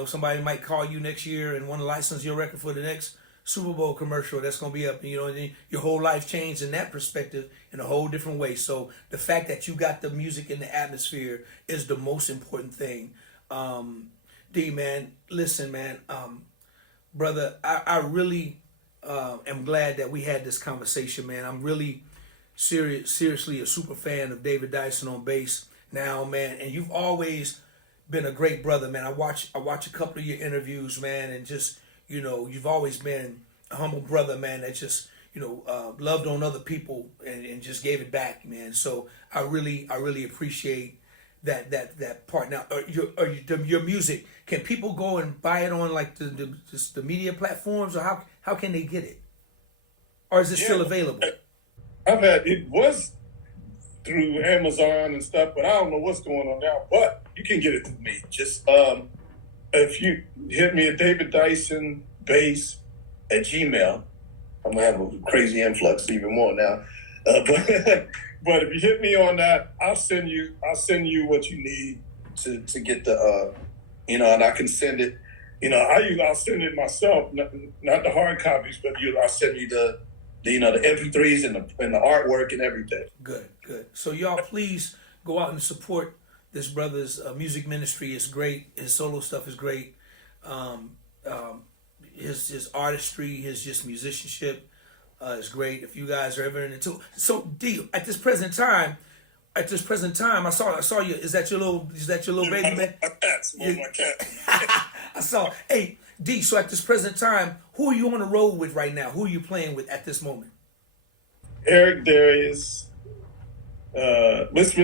Somebody might call you next year and want to license your record for the next Super Bowl commercial that's going to be up. And your whole life changed in that perspective in a whole different way. So the fact that you got the music in the atmosphere is the most important thing. D, man, listen, man, brother, I really am glad that we had this conversation, man. I'm really seriously a super fan of David Dyson on bass now, man. And you've always been a great brother, man. I watch a couple of your interviews, man, and just you've always been a humble brother, man, that just loved on other people and just gave it back, man. So I really appreciate that part. Now, your music, can people go and buy it on like the media platforms, or how can they get it, or is it still available? It was through Amazon and stuff, but I don't know what's going on now. But you can get it through me. Just if you hit me at David Dyson bass at Gmail, I'm gonna have a crazy influx even more now. But if you hit me on that, I'll send you what you need to get the and I can send it. I'll send it myself, not the hard copies, but I'll send you the MP3s and the artwork and everything. Good. So y'all please go out and support this brother's music ministry. Is great. His solo stuff is great. His artistry, his just musicianship is great. If you guys are ever into, so D, at this present time, I saw you. Is that your little baby, man? My cat. I saw. Hey, D. So at this present time, who are you on the road with right now? Who are you playing with at this moment? Eric Darius. It's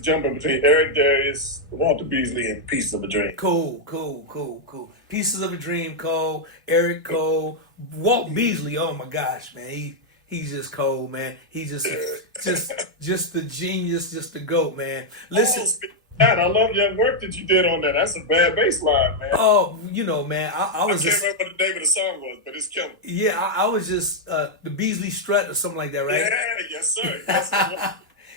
jumping between Eric Darius, Walter Beasley, and Pieces of a Dream. Cool. Pieces of a Dream, Cole, Eric Cole, Walt Beasley. Oh my gosh, man, he's just cold, man. He's just the genius, just the GOAT, man. Listen. I love your work that you did on that. That's a bad bass line, man. Oh, man, I was can't remember what the name of the song was, but it's killer. Yeah, I was just the Beasley Strut or something like that, right? Yeah, yes, sir.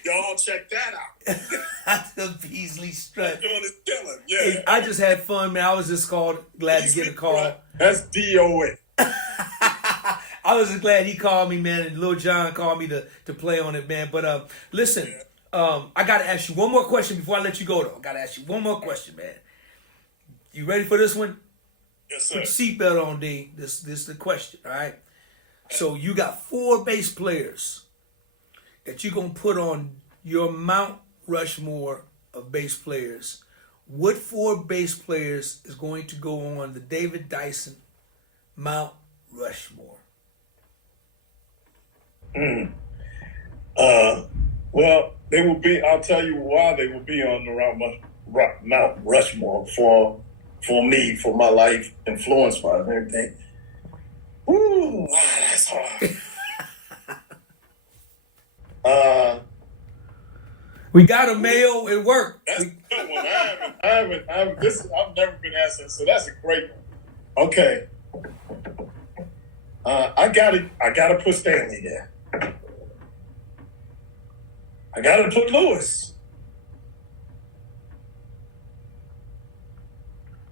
Y'all check that out. The Beasley Strut. Doing his killing, yeah. Hey, I just had fun, man. I was just glad to get a call. That's DOA. I was just glad he called me, man, and Lil John called me to play on it, man. But listen. I got to ask you one more question before I let you go, though. I got to ask you one more question, man. You ready for this one? Yes, sir. Put your seatbelt on, D. This is the question, all right? So you got 4 bass players that you're going to put on your Mount Rushmore of bass players. What 4 bass players is going to go on the David Dyson Mount Rushmore? Well, they will be. I'll tell you why they will be on the Mount Rushmore for me, for my life, influenced by everything. Ooh, wow, that's hard. We got a male at work. That's a good one. I've never been asked that, so that's a great one. Okay. I gotta put Stanley there. I gotta put Lewis.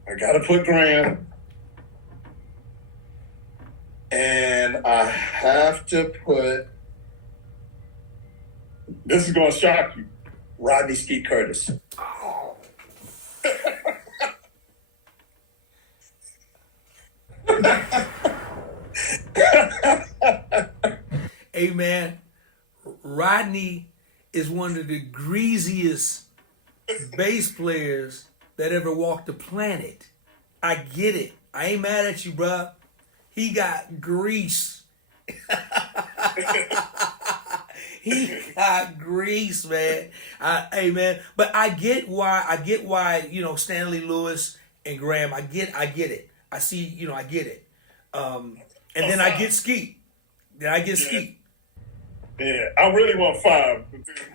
I gotta put Graham. And I have to put, this is gonna shock you, Rodney Skeet Curtis. Oh. Hey, man, Rodney is one of the greasiest bass players that ever walked the planet. I get it. I ain't mad at you, bruh. He got grease. He got grease, man. Hey, man. But I get why, you know, Stanley, Lewis, and Graham. I get it. I see, you know, I get it. And then I get Skeet. Yeah, I really want 5.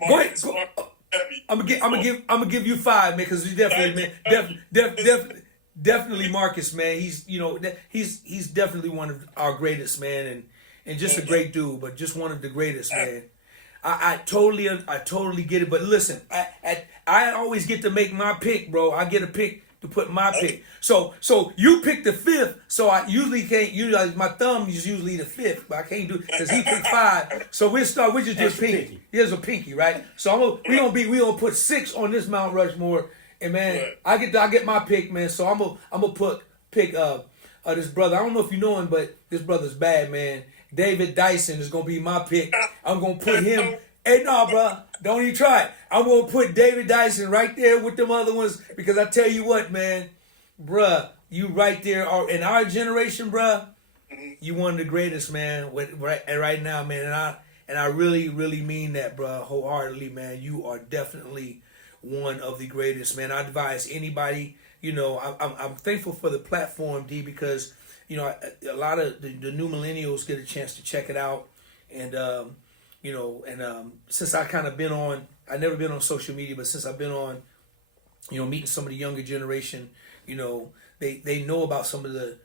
Go ahead. I'm gonna give you 5, man, because you definitely, man, definitely Marcus, man. He's, you know, he's definitely one of our greatest, man, and just a great dude, but just one of the greatest, man. I totally get it. But listen, I always get to make my pick, bro. I get a pick to put my pick. So you picked the 5th. So I usually can't. Usually my thumb is usually the 5th, but I can't do it because he picked 5. So we'll start. We just pinky. Here's a pinky, right? So we gonna put 6 on this Mount Rushmore, and man, I get my pick, man. So I'm gonna pick this brother. I don't know if you know him, but this brother's bad, man. David Dyson is gonna be my pick. I'm gonna put him. Hey, no, bro, don't even try it. I'm gonna put David Dyson right there with them other ones because I tell you what, man, bruh, you right there are in our generation, bruh. You one of the greatest, man. Right now, man, and I really, really mean that, bruh, wholeheartedly, man. You are definitely one of the greatest, man. I advise anybody. You know, I'm thankful for the platform, D, because you know a lot of the new millennials get a chance to check it out, and you know, and since I kind of been on, I never been on social media, but since I've been on, you know, meeting some of the younger generation, you know, they know about some of the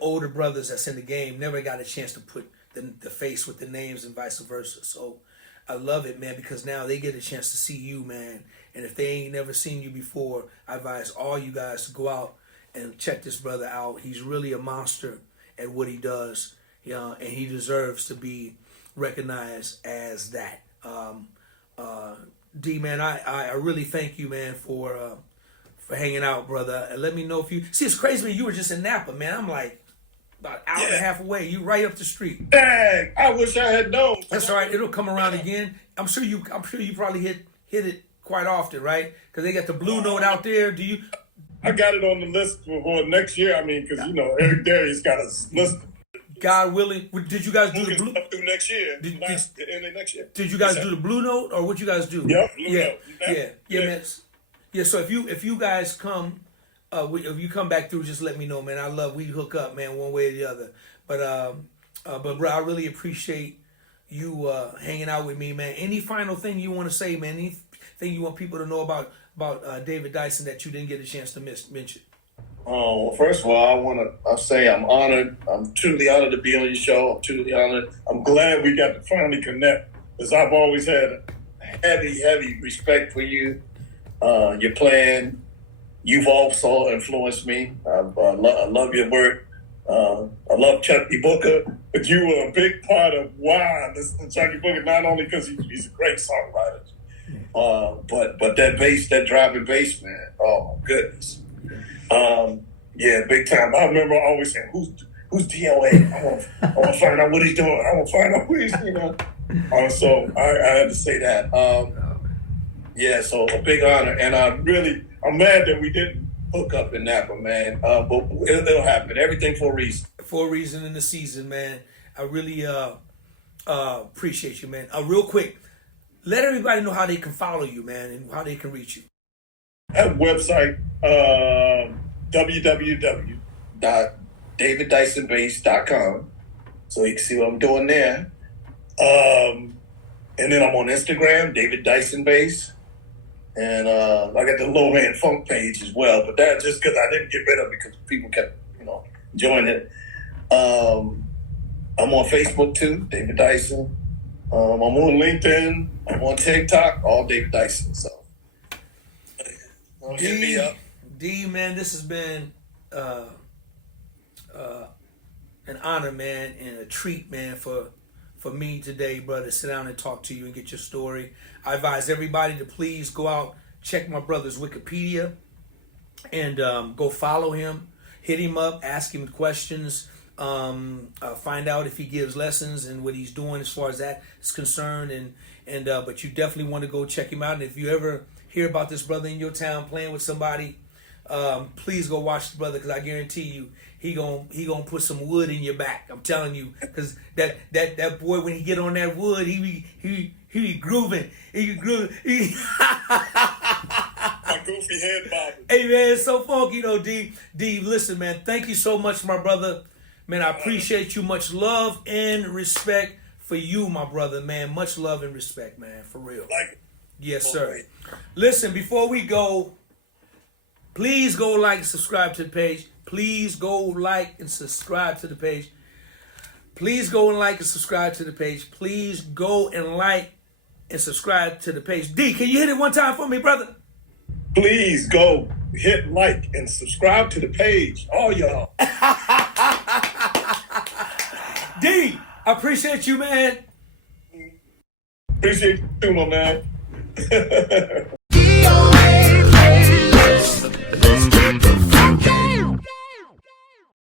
older brothers that's in the game. Never got a chance to put the face with the names and vice versa. So I love it, man, because now they get a chance to see you, man. And if they ain't never seen you before, I advise all you guys to go out and check this brother out. He's really a monster at what he does, and he deserves to be recognized as that. D, man, I really thank you, man, for hanging out, brother. And let me know if you see. It's crazy, man. You were just in Napa, man. I'm like about an hour and a half away. You right up the street. Dang! I wish I had known. That's all right. It'll come around again. I'm sure you probably hit it quite often, right? Because they got the Blue Note out there. Do you? I got it on the list for next year. I mean, because you know, Eric Darius got us listed. God willing, did you guys do the Blue? Through next year, next year. Did you guys do the Blue Note, or what you guys do? Yep, Blue Note. Yeah, man. Yeah, so if you guys come, if you come back through, just let me know, man. We hook up, man, one way or the other. But bro, I really appreciate you hanging out with me, man. Any final thing you want to say, man? Anything you want people to know about David Dyson that you didn't get a chance to mention? Oh, well, first of all, I'll say I'm honored. I'm truly honored to be on your show. I'm truly honored. I'm glad we got to finally connect, because I've always had a heavy respect for you. Your plan. You've also influenced me. I love your work. I love Chucky Booker, but you were a big part of why I listen to Chucky Booker, not only because he's a great songwriter, But that bass, that driving bass, man. Oh my goodness. Yeah, big time. I remember always saying, "Who's DOA? I want to find out what he's doing. I want to find out what he's, you know." So I had to say that. Yeah, so a big honor, and I'm mad that we didn't hook up in Napa, man. But it'll happen. Everything for a reason. For a reason in the season, man. I really appreciate you, man. Real quick, let everybody know how they can follow you, man, and how they can reach you. I have a website, www.daviddysonbass.com, so you can see what I'm doing there. And then I'm on Instagram, David Dyson Bass. And I got the Low Man Funk page as well, but that's just because I didn't get rid of it because people kept, joining it. I'm on Facebook too, David Dyson. I'm on LinkedIn. I'm on TikTok, all David Dyson. So hit me up. D, man, this has been an honor, man, and a treat, man, for me today, brother, to sit down and talk to you and get your story. I advise everybody to please go out, check my brother's Wikipedia, and go follow him, hit him up, ask him questions, find out if he gives lessons and what he's doing as far as that is concerned. And but you definitely want to go check him out. And if you ever hear about this brother in your town playing with somebody, please go watch the brother, because I guarantee you he gonna put some wood in your back. I'm telling you, because that boy, when he get on that wood, he be grooving. He grooving. My goofy head bobbing. Hey man, it's so funky, D. Listen, man, thank you so much, my brother. Man, I appreciate you. Much love and respect for you, my brother, man. Much love and respect, man, for real. Yes, sir. Listen, before we go, please go like and subscribe to the page. Please go like and subscribe to the page. Please go and like and subscribe to the page. Please go and like and subscribe to the page. D, can you hit it one time for me, brother? Please go hit like and subscribe to the page. All y'all. D, I appreciate you, man. Appreciate you too, my man.